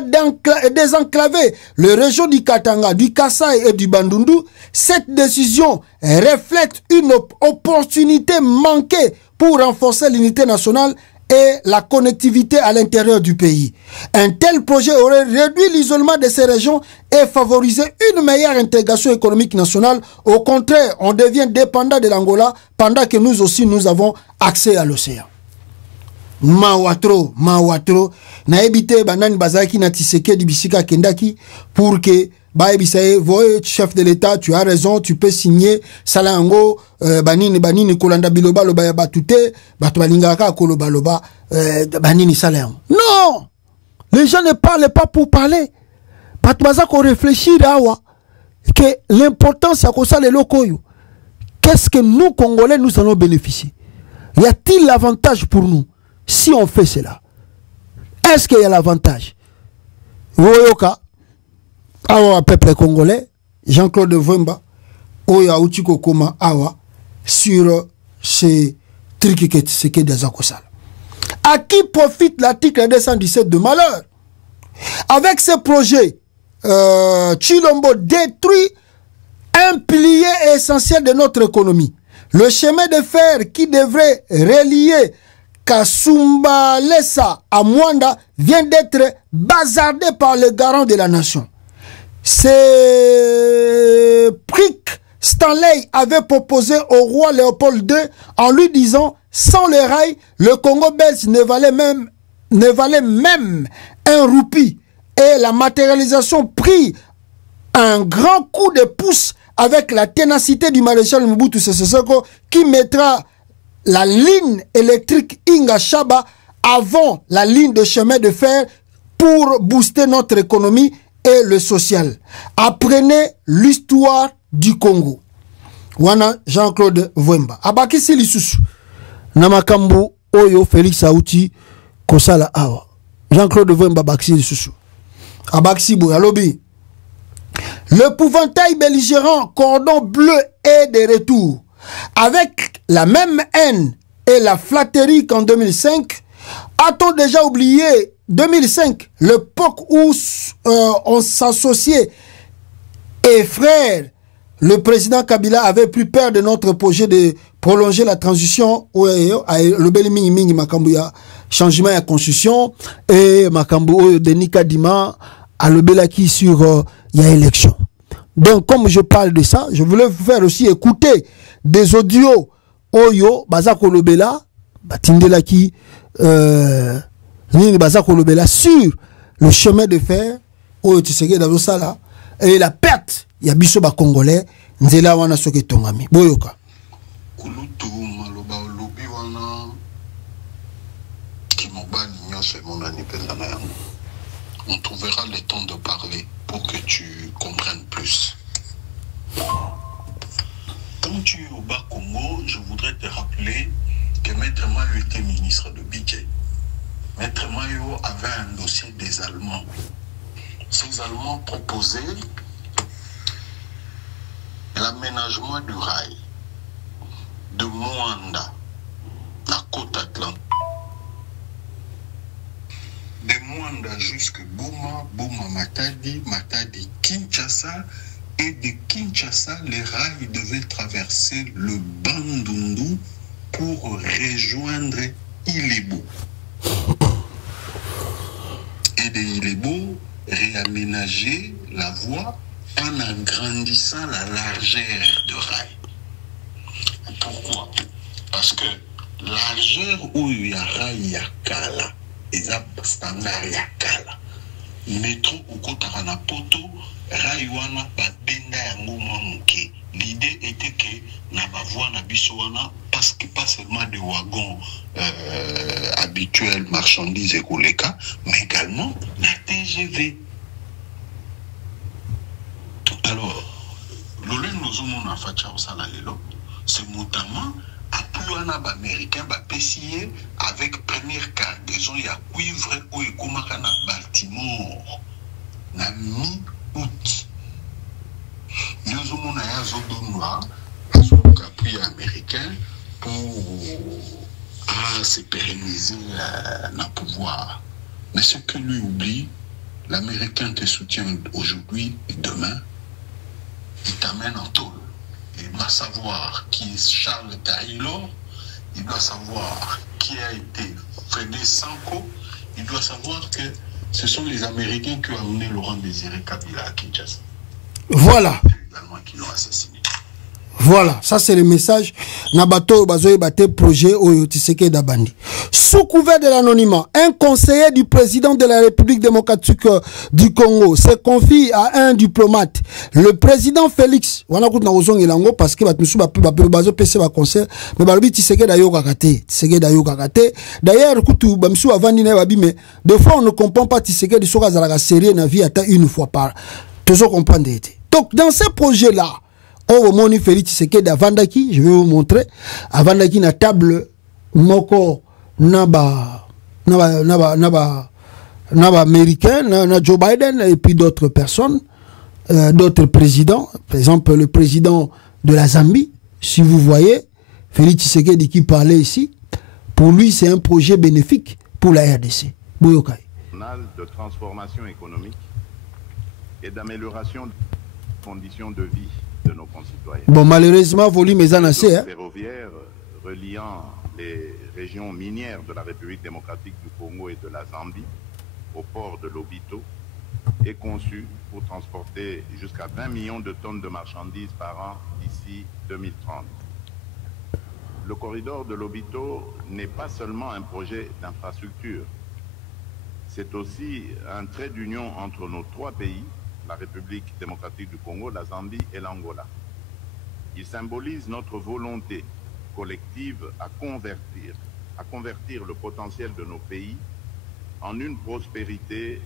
désenclaver les régions du Katanga, du Kasaï et du Bandundu, cette décision reflète une opportunité manquée pour renforcer l'unité nationale et la connectivité à l'intérieur du pays. Un tel projet aurait réduit l'isolement de ces régions et favorisé une meilleure intégration économique nationale. Au contraire, on devient dépendant de l'Angola pendant que nous aussi nous avons accès à l'océan. Mawatro, na ebite banani bazaki na Tshisekedi bisika kendaki pour que baebisaye voye chef de l'État, tu as raison, tu peux signer salango banini kolanda biloba loba ya batute batu balingaka koloba loba banini salango. Non, les gens ne parlent pas pour parler. Batu bazako réfléchir awa que l'importance à kosa le lokoyo. Qu'est-ce que nous Congolais nous allons bénéficier? Y a-t-il l'avantage pour nous si on fait cela? Est-ce qu'il y a l'avantage? Woyoka, awa peuple congolais, Jean-Claude Vemba, oya uchiko koma awa, sur ces trucs que c'est que des akosal. À qui profite l'article 217 de malheur? Avec ce projet, Tshilombo détruit un pilier essentiel de notre économie. Le chemin de fer qui devrait relier Kasumba Lessa à Mwanda vient d'être bazardé par le garant de la nation. c'est Prick Stanley avait proposé au roi Léopold II en lui disant sans les rails, le Congo belge ne valait même un roupie. Et la matérialisation prit un grand coup de pouce avec la ténacité du maréchal Mobutu Sese Seko qui mettra la ligne électrique Inga Shaba avant la ligne de chemin de fer pour booster notre économie et le social. Apprenez l'histoire du Congo. Wana Jean-Claude Vwemba. Abakisi lisusu. Namakambu Oyo Félix Aouti Kosala Awa. Jean-Claude Vwemba Abakisi lisusu. Abakisi Bouyalobi. Le pouvantail belligérant cordon bleu est de retour. Avec la même haine et la flatterie qu'en 2005, a-t-on déjà oublié 2005, l'époque où on s'associait et frère, le président Kabila avait plus peur de notre projet de prolonger la transition le Belimi Mingi Makambuya changement de constitution et Makambu de Nikadima à le Belaki sur il y a élection. Donc comme je parle de ça, je voulais vous faire aussi écouter des audios Oyo Bazako Lobela Batindelaki Bazako Lobela sur le chemin de fer Oyo Tshisekedi Davosala et la perte ya biso ba congolais nzela wana soki tongami boyoka kulutu maloba lobi wana kimobani nyonso emonani mpenza na yango. On trouvera le temps de parler pour que tu comprennes plus. Quand tu es au Bas-Congo, je voudrais te rappeler que Maître Mayo était ministre de budget. Maître Mayo avait un dossier des Allemands. Ces Allemands proposaient l'aménagement du rail de Moanda, la côte atlantique, de Moanda jusqu'à Goma, Goma Matadi, Matadi Kinshasa, et de Kinshasa, les rails devaient traverser le Bandundu pour rejoindre Ilebo. Et de Ilebo, réaménager la voie en agrandissant la largeur de rail. Pourquoi? Parce que largeur où il y a rail yakala, et ça standard yakala. Métro au kotaka na poto, rail wana ba benda yango mwamuke. L'idée était que na ba voie na biso wana, parce que pas seulement des wagons habituels, marchandises et koleka, mais également la TGV. Alors, l'olé nous avons fait c'est notamment à plus un américain pessier avec première cargaison il y a cuivre ou il commence à Baltimore na mi-août. Nous avons un zone noir appui américain pour se pérenniser dans le pouvoir. Mais ce que lui oublie, l'américain te soutient aujourd'hui et demain. Il t'amène en tôle. Il doit savoir qui est Charles Taylor. Il doit savoir qui a été Frédéric Sanko. Il doit savoir que ce sont les Américains qui ont amené Laurent Désiré Kabila à Kinshasa. Voilà. Également qui l'ont assassiné. Voilà, ça c'est le message. Nabato Bazoé Bate projet Oyo Tshisekedi Dabandi. Sous couvert de l'anonymat, un conseiller du président de la République démocratique du Congo se confie à un diplomate. Le président Félix, wana kout na ozong elango parce que batmusu ba bazo pese ba conseil, mais balobi Tshisekedi ayo kakate, Tshisekedi ayo kakate. D'ailleurs koutu bamsu avandi na babi mais des fois on ne comprend pas Tshisekedi soka zalaka sérieux na vie ata une fois par. Toujours comprendre. Donc dans ce projet là oh, moni Félix Tshisekedi avandaki, je vais vous montrer. Avandaki na table moko naba américain, na Joe Biden et puis d'autres personnes, d'autres présidents. Par exemple, le président de la Zambie, si vous voyez, Félix Tshisekedi qui parlait ici, pour lui c'est un projet bénéfique pour la RDC. Boyokai. De transformation économique et d'amélioration des conditions de vie de nos concitoyens. Bon, malheureusement, volume est assez. Ferroviaire reliant les régions minières de la République démocratique du Congo et de la Zambie au port de Lobito est conçu pour transporter jusqu'à 20 millions de tonnes de marchandises par an d'ici 2030. Le corridor de Lobito n'est pas seulement un projet d'infrastructure, c'est aussi un trait d'union entre nos trois pays, la République démocratique du Congo, la Zambie et l'Angola. Il symbolise notre volonté collective à convertir le potentiel de nos pays en une prospérité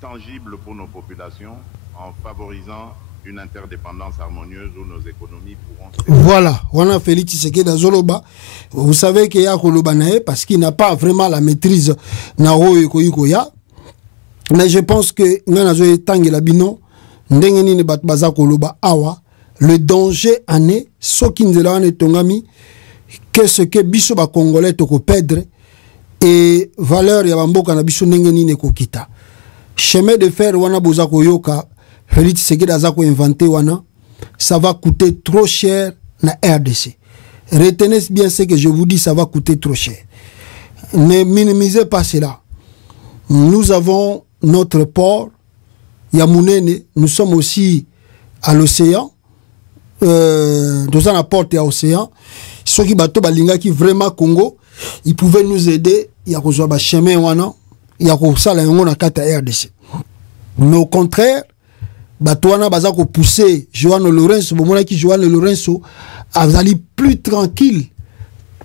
tangible pour nos populations, en favorisant une interdépendance harmonieuse où nos économies pourront... Voilà, on a Félix Tshisekedi Azoloba. Vous savez qu'il y a Koloba Nae parce qu'il n'a pas vraiment la maîtrise Naro et Koya. Mais je pense que Nanazoe Tangela Bino, Ndengeni ne Batbaza Koloba Awa, le danger en est, ce qui nous est tongami, que ce que Biso ba Congolais toko perdre et valeur ya bamboka na Biso Ndengeni ne Kokita. Chemin de fer wana boza koyoka Félix Tshisekedi azako inventé wana, ça va coûter trop cher na RDC. Retenez bien ce que je vous dis, ça va coûter trop cher. Ne minimisez pas cela. Nous avons notre port, Yamounene, nous sommes aussi à l'océan, dans un apport à l'océan. Ceux qui bateau balinga qui vraiment Congo, ils pouvaient nous aider, il y a un chemin wana, il y a un kata RDC. Mais au contraire, Batouana Bazako poussé Joano Lorenzo, bon qui Joano Lorenzo allé plus tranquille,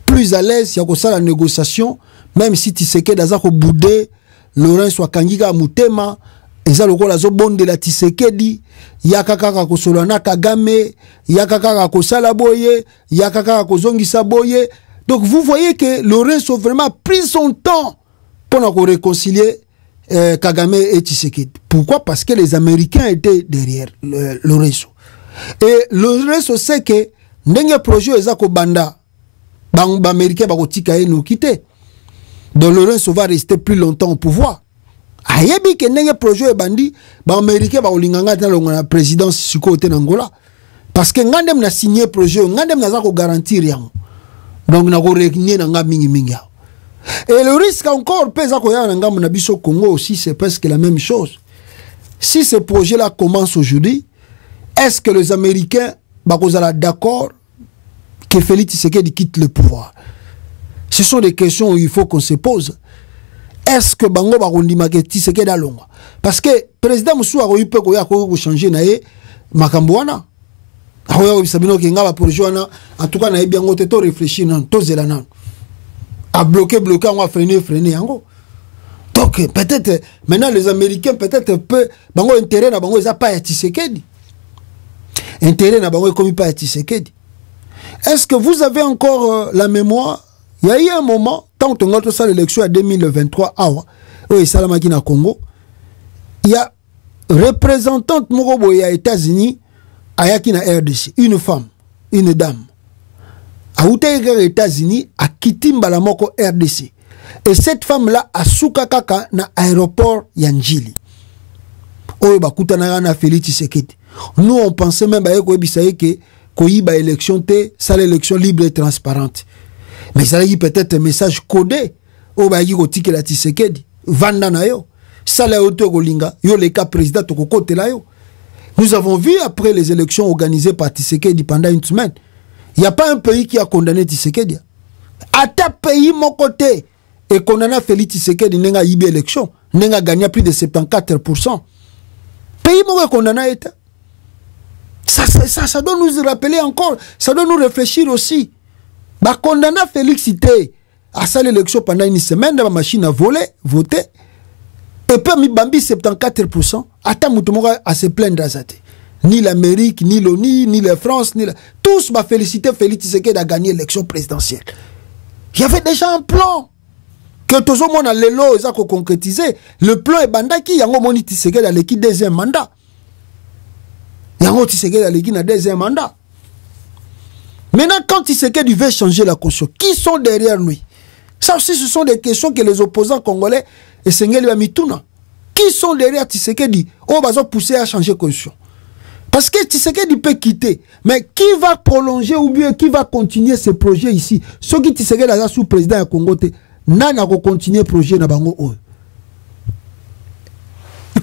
plus à l'aise, il y a ça la négociation, même si Tshisekedi Azako boudé, Lorenzo Akangiga Mutema, ezaloko la zobonde la Tshisekedi, yakaka ko solana Kagame, yakaka ko salaboye, yakaka ko zongisa boye. Donc vous voyez que Lorenzo a vraiment pris son temps pour nous réconcilier Kagame et Tshisekedi. Pourquoi? Parce que les Américains étaient derrière Lorenzo. Et Lorenzo sait que n'engue projet ezako banda, ba Américain ba kotika nous quitter. Donc Lorenzo va rester plus longtemps au pouvoir. Ayebi que n'engue projet bandi, ba Américain ba olinganga dans la présidence sur côté d'Angola. Parce que ngandem na signé projet, ngandem na zako garantir rien. Donc na ko reknie na nga mingi mingi. Et le risque encore, Congo aussi, c'est presque la même chose. Si ce projet-là commence aujourd'hui, est-ce que les Américains sont d'accord que Félix Tshisekedi quitte le pouvoir? Ce sont des questions où il faut qu'on se pose. Est-ce que Bango Barondima Tshisekedi alonga? Parce que le président Moussou a eu peur de changer Makambouana. En tout cas, il a bien réfléchi, à bloquer, on va freiner. Donc, peut-être, maintenant, les Américains, peut-être, peu, bango intérêt na bango, ils n'ont pas Tshisekedi. Intérêt na bango, comme pas Tshisekedi. Est-ce que vous avez encore la mémoire? Il y a eu un moment, tant qu'on a fait l'élection à 2023, oui, Salamaki na Congo, il y a représentante Morobo aux États-Unis, Ayaki na RDC, une femme, une dame. aux États-Unis, à Kitimba la moko RDC. Et cette femme-là a soukakaka na aéroport Yanjili. Oyo bakutana na Félix Tshisekedi. Nous on pensait même que koyiba élection te, ça l'élection libre et transparente. Mais ça y peut-être un message codé. Oyo ba yiko tike la Tshisekedi. Vanda na yo. Ça la auto golinga. Yo le cas président to kote la yo. Nous avons vu après les élections organisées par Tshisekedi pendant une semaine. Il n'y a pas un pays qui a condamné Tshisekedi. À ta pays, mon côté, et condamné Félix Tshisekedi, n'a eu élection, n'a gagné plus de 74%. Pays, mon condamné. Ça doit nous rappeler encore, ça doit nous réfléchir aussi. Bah, condamné Félix Tshisekedi à ça l'élection pendant une semaine, la machine a volé, voté, et puis mi bambi 74%. Attends, moutoumora à se plaindre à ça. Ni l'Amérique, ni l'ONU, ni la France, tous m'ont félicité Félix Tshisekedi a gagné l'élection présidentielle. Il y avait déjà un plan. Que tout le monde a l'élo, ils ont concrétisé. Le plan est bandaki, il y a un moni Tshisekedi a l'équipe deuxième mandat. Il y a un Tshisekedi a l'équipe deuxième mandat. Maintenant, quand Tshisekedi veut changer la constitution, qui sont derrière lui? Ça aussi, ce sont des questions que les opposants congolais et Sengeli Amituna. Qui sont derrière Tshisekedi? On va pousser à changer la constitution. Parce que Tshisekedi peut quitter. Mais qui va prolonger ou bien qui va continuer ce projet ici? Ceux qui Tshisekedi a sous président de Congo, n'a pas continuer le projet na bango.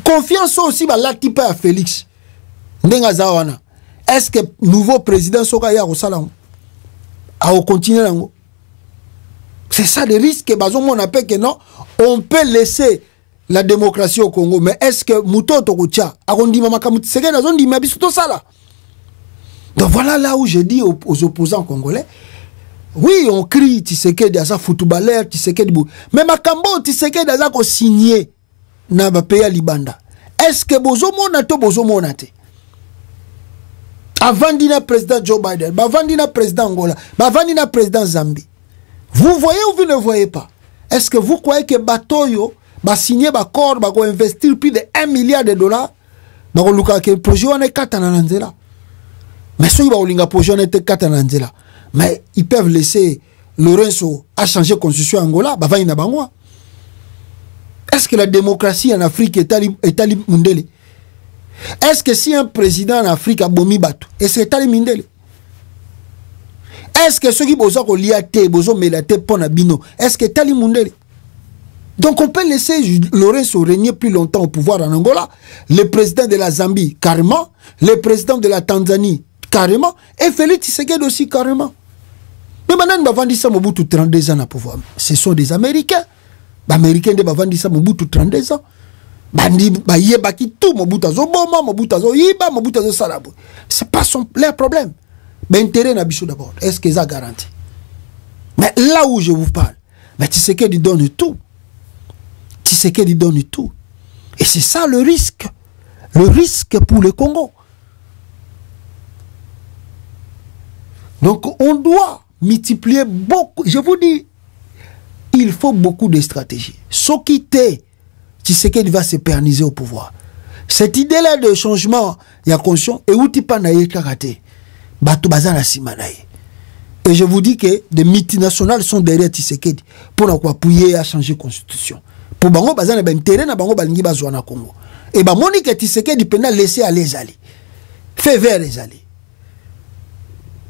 confiance aussi ba lati pa à Félix ndenga zawana. Est-ce que nouveau président soka ya ko sala a continuer nango? C'est ça le risque que bazo mon appelle que non, on peut laisser la démocratie au Congo, mais est-ce que Mouto Tokocha a dit Mamakamu Tshisekedi na zone di mabisu to sala? Donc voilà là où je dis aux opposants congolais, oui, on crie Tshisekedi à sa footballeur, Tshisekedi, mais Makambo Tshisekedi a ko signé na ba pays Libanda. Est-ce que bozo monato bozo monate? Avant d'ina président Joe Biden, avant d'ina président Angola, avant d'ina président Zambie. Vous voyez ou vous ne voyez pas? Est-ce que vous croyez que Batoyo va signer un accord, va investir plus de 1 milliard de dollars? Donc, le projet est 4 ans. Mais si le projet est 4 ans, mais ils peuvent laisser Lorenzo à changer la constitution Angola, est-ce que la démocratie en Afrique est allée Mundele? Est-ce que si un président en Afrique a bomi bateau, est-ce que c'est allé Mundele? Est-ce que ceux qui besoin qu'on liate, besoin melate pona bino, est-ce que tali mundele? Donc on peut laisser Lorenzo régner plus longtemps au pouvoir en Angola, le président de la Zambie carrément, le président de la Tanzanie carrément, et Félix Tshisekedi aussi carrément. Mais maintenant on va vendre ça Mobutu 32 ans à pouvoir. Ce sont des Américains. Les Américains vont vendre ça Mobutu 32 ans. Bandi ba yebaki tout Mobutu azoboma, Mobutu azoyiba, Mobutu azosalabu. C'est pas leur problème. Mais intérêt n'a bichou d'abord. Est-ce que ça garantit? Mais là où je vous parle, mais Tshisekedi donne tout. Tshisekedi donne tout. Et c'est ça le risque. Le risque pour le Congo. Donc on doit multiplier beaucoup. Je vous dis, il faut beaucoup de stratégies. Ce qui t'est, Tshisekedi va se pérenniser au pouvoir. Cette idée-là de changement, il y a conscience, et où tu pas naïe karaté. Et je vous dis que des multinationales sont derrière Tshisekedi pour appuyer à changer la constitution. Pour bango bazana ba intérêt na bango balingi bazwa na Congo. Et ba moni que Tshisekedi peut laisser aller les alliés. Fait vers les alliés.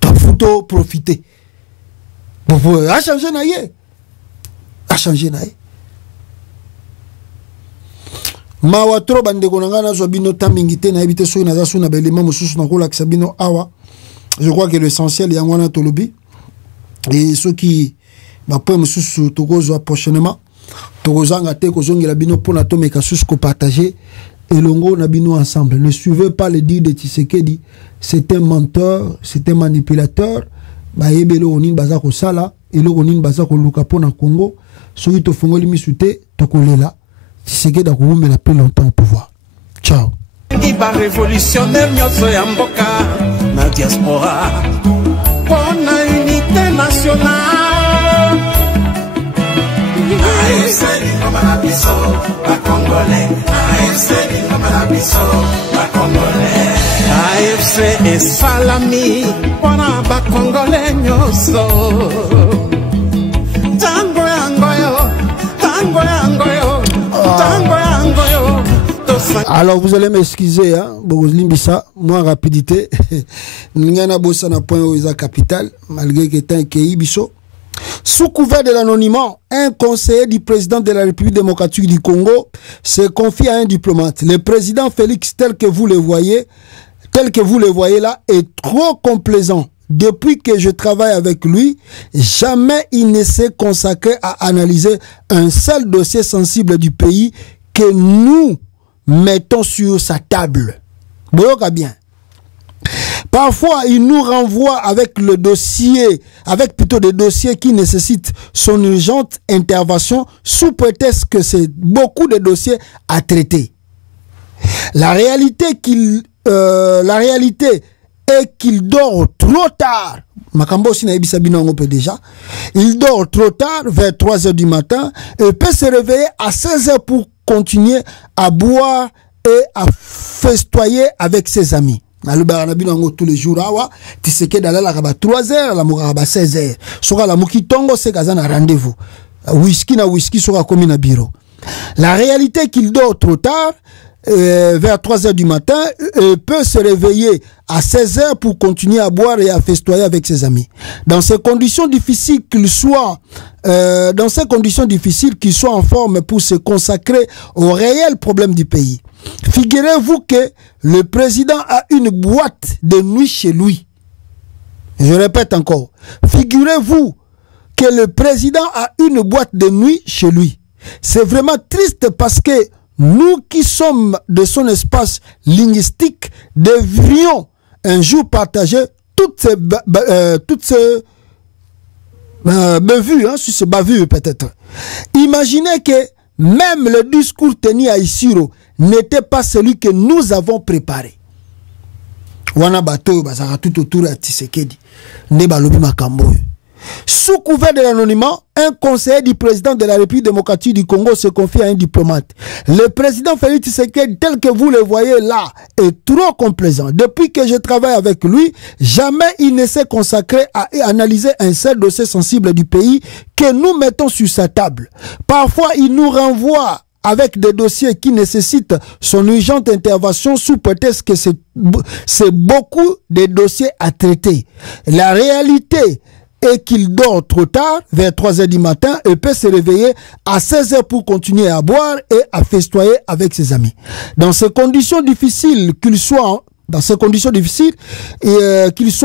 Donc faut profiter. Pour changer naïe. A changer naïe. Mawatro bande konanga na zo bino tamingite na ebite so na za so na belema mususu na kola kisabino awa. Je crois que l'essentiel est en Tolobi. Et ceux qui peuvent sous Togozo prochainement, Togozanga te kozongi la bino pour la tome kasus ko partager et longo na bino ensemble. Ne suivez pas les dires de Tshisekedi. C'est un menteur, c'est un manipulateur. Ba yebelo onin bazako sala, et lo onin bazako luka pona Congo. Ceux qui te font le misute, tokolela. Tshisekedi a koumé la plus longtemps au pouvoir. Ciao. Iba révolutionnaire nyoso ya mboka na diaspora pona unité nationale. AFC Lingomba na biso ba Congolais, AFC Lingomba na biso ba Congolais, AFC esalami pona ba Congolais nyoso. Tango yangoyo, tango yangoyo, tango yangoyo. Alors vous allez m'excuser, hein, moi rapidité, n'yana bossa na point où isa capital, malgré que tant que ibiso. Sous couvert de l'anonymat, un conseiller du président de la République démocratique du Congo se confie à un diplomate. Le président Félix, tel que vous le voyez là, est trop complaisant. Depuis que je travaille avec lui, jamais il ne s'est consacré à analyser un seul dossier sensible du pays que nous mettons sur sa table. Boyoka bien. Parfois, il nous renvoie avec le dossier, avec plutôt des dossiers qui nécessitent son urgente intervention sous prétexte que c'est beaucoup de dossiers à traiter. La réalité est qu'il dort trop tard. Makambo déjà. Il dort trop tard, vers 3 h du matin, et peut se réveiller à 16 h pour continuer à boire et à festoyer avec ses amis. Tous les jours, tu sais que dans la 3 h, la 16 h. Sera la mukitongo, c'est un rendez-vous. Whisky sera comme un bureau. La réalité est qu'il dort trop tard, vers 3 h du matin, peut se réveiller à 16 h pour continuer à boire et à festoyer avec ses amis. Dans ces conditions difficiles, qu'il soit dans ces conditions difficiles, qu'il soit en forme pour se consacrer aux réels problèmes du pays. Figurez-vous que le président a une boîte de nuit chez lui. Je répète encore. Figurez-vous que le président a une boîte de nuit chez lui. C'est vraiment triste parce que nous qui sommes de son espace linguistique devrions un jour partager toutes ces bavures, hein, sur ces bavures peut-être. Imaginez que même le discours tenu à Isiro n'était pas celui que nous avons préparé. Wana bato bazaka tout autour de Tshisekedi. Ne balobi makambo. Sous couvert de l'anonymat, un conseiller du président de la République démocratique du Congo se confie à un diplomate. Le président Félix Tshisekedi, tel que vous le voyez là, est trop complaisant. Depuis que je travaille avec lui, jamais il ne s'est consacré à analyser un seul dossier sensible du pays que nous mettons sur sa table. Parfois, il nous renvoie avec des dossiers qui nécessitent son urgente intervention sous prétexte que c'est beaucoup de dossiers à traiter. La réalité est qu'il dort trop tard, vers 3 h du matin, et peut se réveiller à 16 h pour continuer à boire et à festoyer avec ses amis. Dans ces conditions difficiles, qu'il soit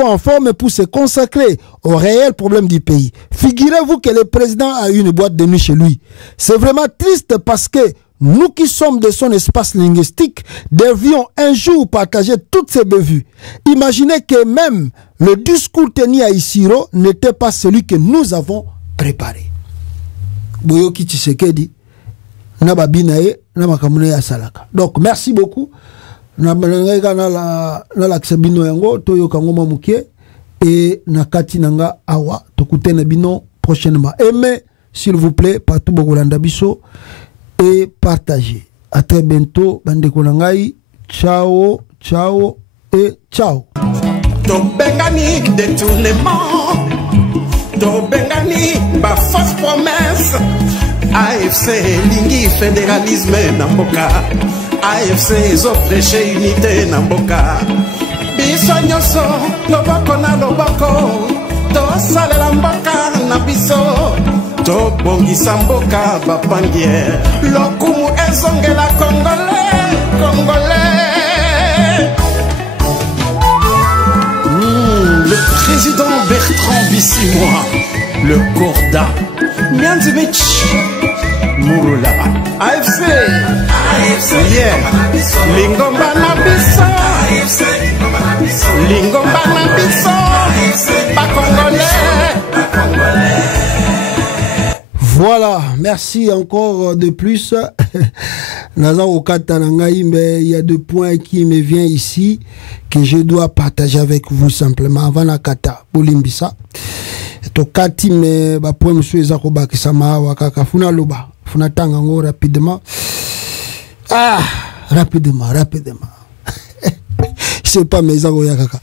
en forme pour se consacrer aux réels problèmes du pays. Figurez-vous que le président a une boîte de nuit chez lui. C'est vraiment triste parce que nous qui sommes de son espace linguistique devions un jour partager toutes ces bévues. Imaginez que même le discours tenu à Isiro n'était pas celui que nous avons préparé. Boyoki Tshisekedi, Nababinae, Namakamune Yasalaka. Donc merci beaucoup. Nalaksabino yango, Toyo Kangoma Mukie, et Nakati Nanga Awa, Tokutene Bino prochainement. Aimez, s'il vous plaît, partout Bogolanda Biso, et partagez. À très bientôt, Bande Konangai. Ciao, ciao et ciao. Tobengani détournement, Tobengani ba fausse promesse. AFC lingi fédéralisme Namboka, AFC ezoprêche unité Namboka. Biso nyonso loboko na loboko, tosalela mboka na biso, tobongisa mboka bapangiere, lokumu ezongela Congolais, Congolais. Le président Bertrand Bissimois, le Corda, Nyanzimich, Mouroula, AFC, yeah, Lingomba Nabiso, Lingomba Nabiso, pas Congolais. Voilà, merci encore de plus. Mais il y a 2 points qui me viennent ici que je dois partager avec vous simplement avant la kata bolimbisa. To kati me ba point monsieur Zakoba kisama wakaka funa loba funa tanga ngo rapidement. Rapidement. C'est pas mes yakaka.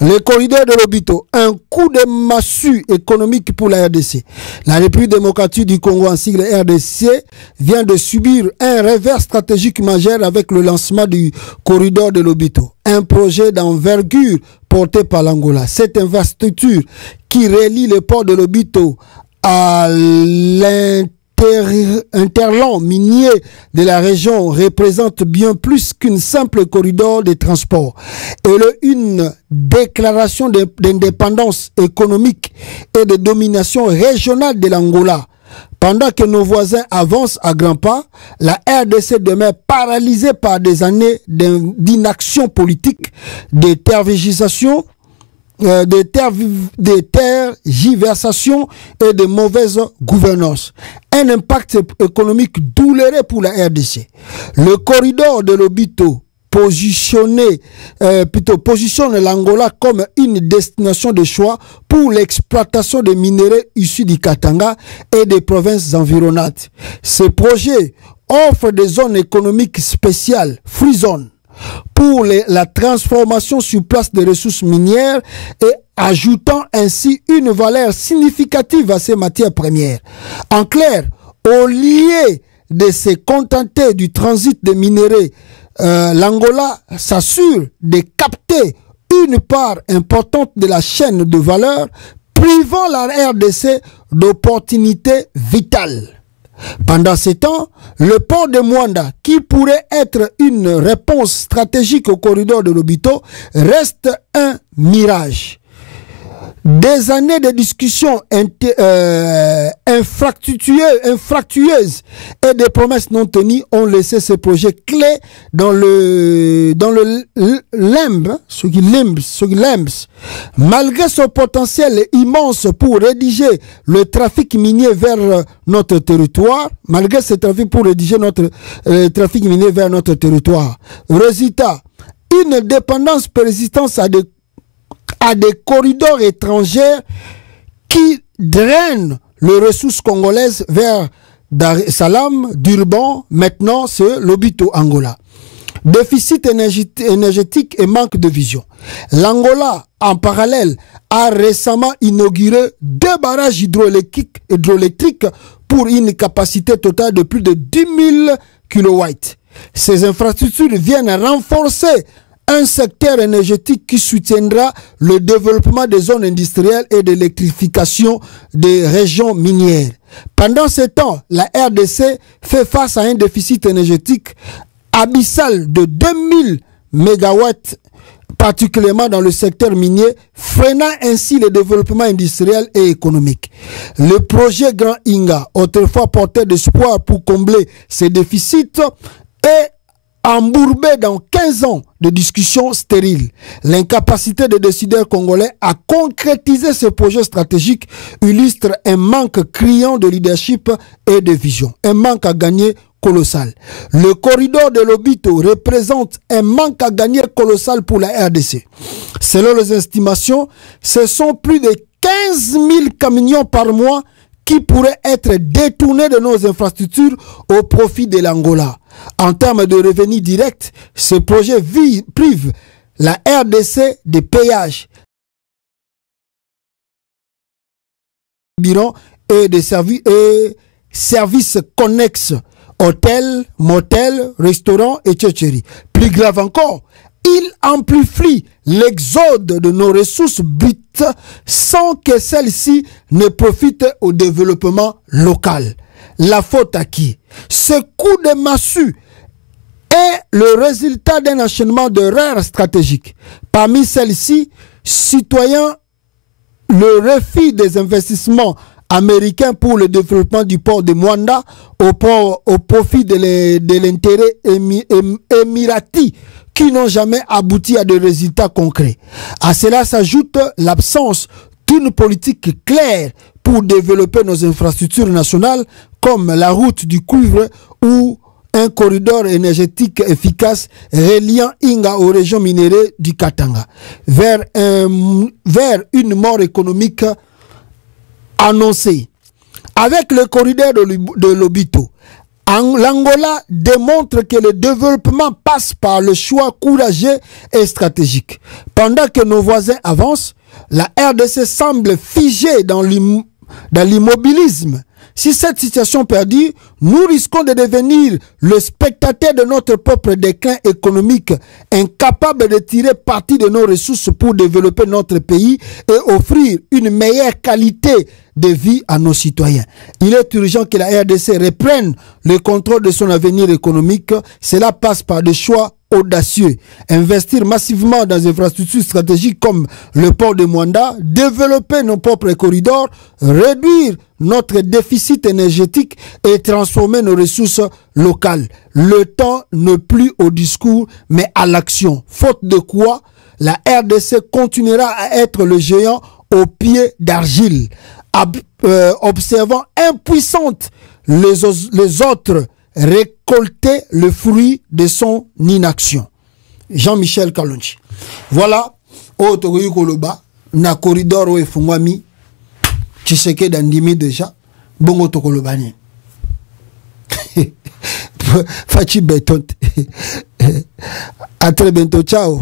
Le corridor de l'Obito, un coup de massue économique pour la RDC. La République démocratique du Congo, en sigle RDC, vient de subir un revers stratégique majeur avec le lancement du corridor de l'Obito. Un projet d'envergure porté par l'Angola. Cette infrastructure qui relie le port de l'Obito à l'interland minier de la région représente bien plus qu'une simple corridor de transport. Elle est une déclaration d'indépendance économique et de domination régionale de l'Angola. Pendant que nos voisins avancent à grands pas, la RDC demeure paralysée par des années d'inaction politique, de tergiversation, de tergiversation et de mauvaise gouvernance. Un impact économique douloureux pour la RDC. Le corridor de l'Obito positionne l'Angola comme une destination de choix pour l'exploitation des minéraux issus du Katanga et des provinces environnantes. Ce projet offre des zones économiques spéciales, free zone, pour la transformation sur place des ressources minières et ajoutant ainsi une valeur significative à ces matières premières. En clair, au lieu de se contenter du transit des minéraux, l'Angola s'assure de capter une part importante de la chaîne de valeur, privant la RDC d'opportunités vitales. Pendant ce temps, le port de Mwanda, qui pourrait être une réponse stratégique au corridor de Lobito, reste un mirage. Des années de discussions infructueuses et des promesses non tenues ont laissé ce projet clé dans le limbe. Malgré son potentiel immense pour rédiger le trafic minier vers notre territoire, résultat, une dépendance persistante à des corridors étrangers qui drainent les ressources congolaises vers Dar es Salaam, Durban, maintenant c'est Lobito, Angola. Déficit énergétique et manque de vision. L'Angola, en parallèle, a récemment inauguré 2 barrages hydroélectriques pour une capacité totale de plus de 10 000 kW. Ces infrastructures viennent renforcer un secteur énergétique qui soutiendra le développement des zones industrielles et de l'électrification des régions minières. Pendant ce temps, la RDC fait face à un déficit énergétique abyssal de 2000 MW, particulièrement dans le secteur minier, freinant ainsi le développement industriel et économique. Le projet Grand Inga, autrefois porteur d'espoir pour combler ces déficits, est embourbé dans 15 ans de discussions stériles. L'incapacité des décideurs congolais à concrétiser ce projet stratégique illustre un manque criant de leadership et de vision. Un manque à gagner colossal. Le corridor de Lobito représente un manque à gagner colossal pour la RDC. Selon les estimations, ce sont plus de 15 000 camions par mois qui pourraient être détournés de nos infrastructures au profit de l'Angola. En termes de revenus directs, ce projet prive la RDC des péages et des services connexes, hôtels, motels, restaurants et tchétchéries. Plus grave encore, il amplifie l'exode de nos ressources brutes sans que celles-ci ne profitent au développement local. La faute à qui? Ce coup de massue est le résultat d'un enchaînement d'erreurs stratégiques. Parmi celles-ci, citoyens, le refus des investissements américains pour le développement du port de Mwanda au profit de l'intérêt émirati qui n'ont jamais abouti à des résultats concrets. À cela s'ajoute l'absence d'une politique claire pour développer nos infrastructures nationales comme la route du cuivre ou un corridor énergétique efficace reliant Inga aux régions minérales du Katanga vers une mort économique annoncée. Avec le corridor de Lobito, l'Angola démontre que le développement passe par le choix courageux et stratégique. Pendant que nos voisins avancent, la RDC semble figée dans l'immobilisme. Si cette situation perdure, nous risquons de devenir le spectateur de notre propre déclin économique, incapable de tirer parti de nos ressources pour développer notre pays et offrir une meilleure qualité de vie à nos citoyens. Il est urgent que la RDC reprenne le contrôle de son avenir économique. Cela passe par des choix audacieux. Investir massivement dans des infrastructures stratégiques comme le port de Mwanda, développer nos propres corridors, réduire notre déficit énergétique et transformer nos ressources locales. Le temps n'est plus au discours, mais à l'action. Faute de quoi, la RDC continuera à être le géant aux pieds d'argile, observant impuissante les autres récolter le fruit de son inaction. Jean-Michel Kalonji. Voilà, Otogoyi Koloba, na corridor ou efungwami, Tshisekedi andimi déjà, bongo tokolobani. Fachi Betonte. À très bientôt, ciao.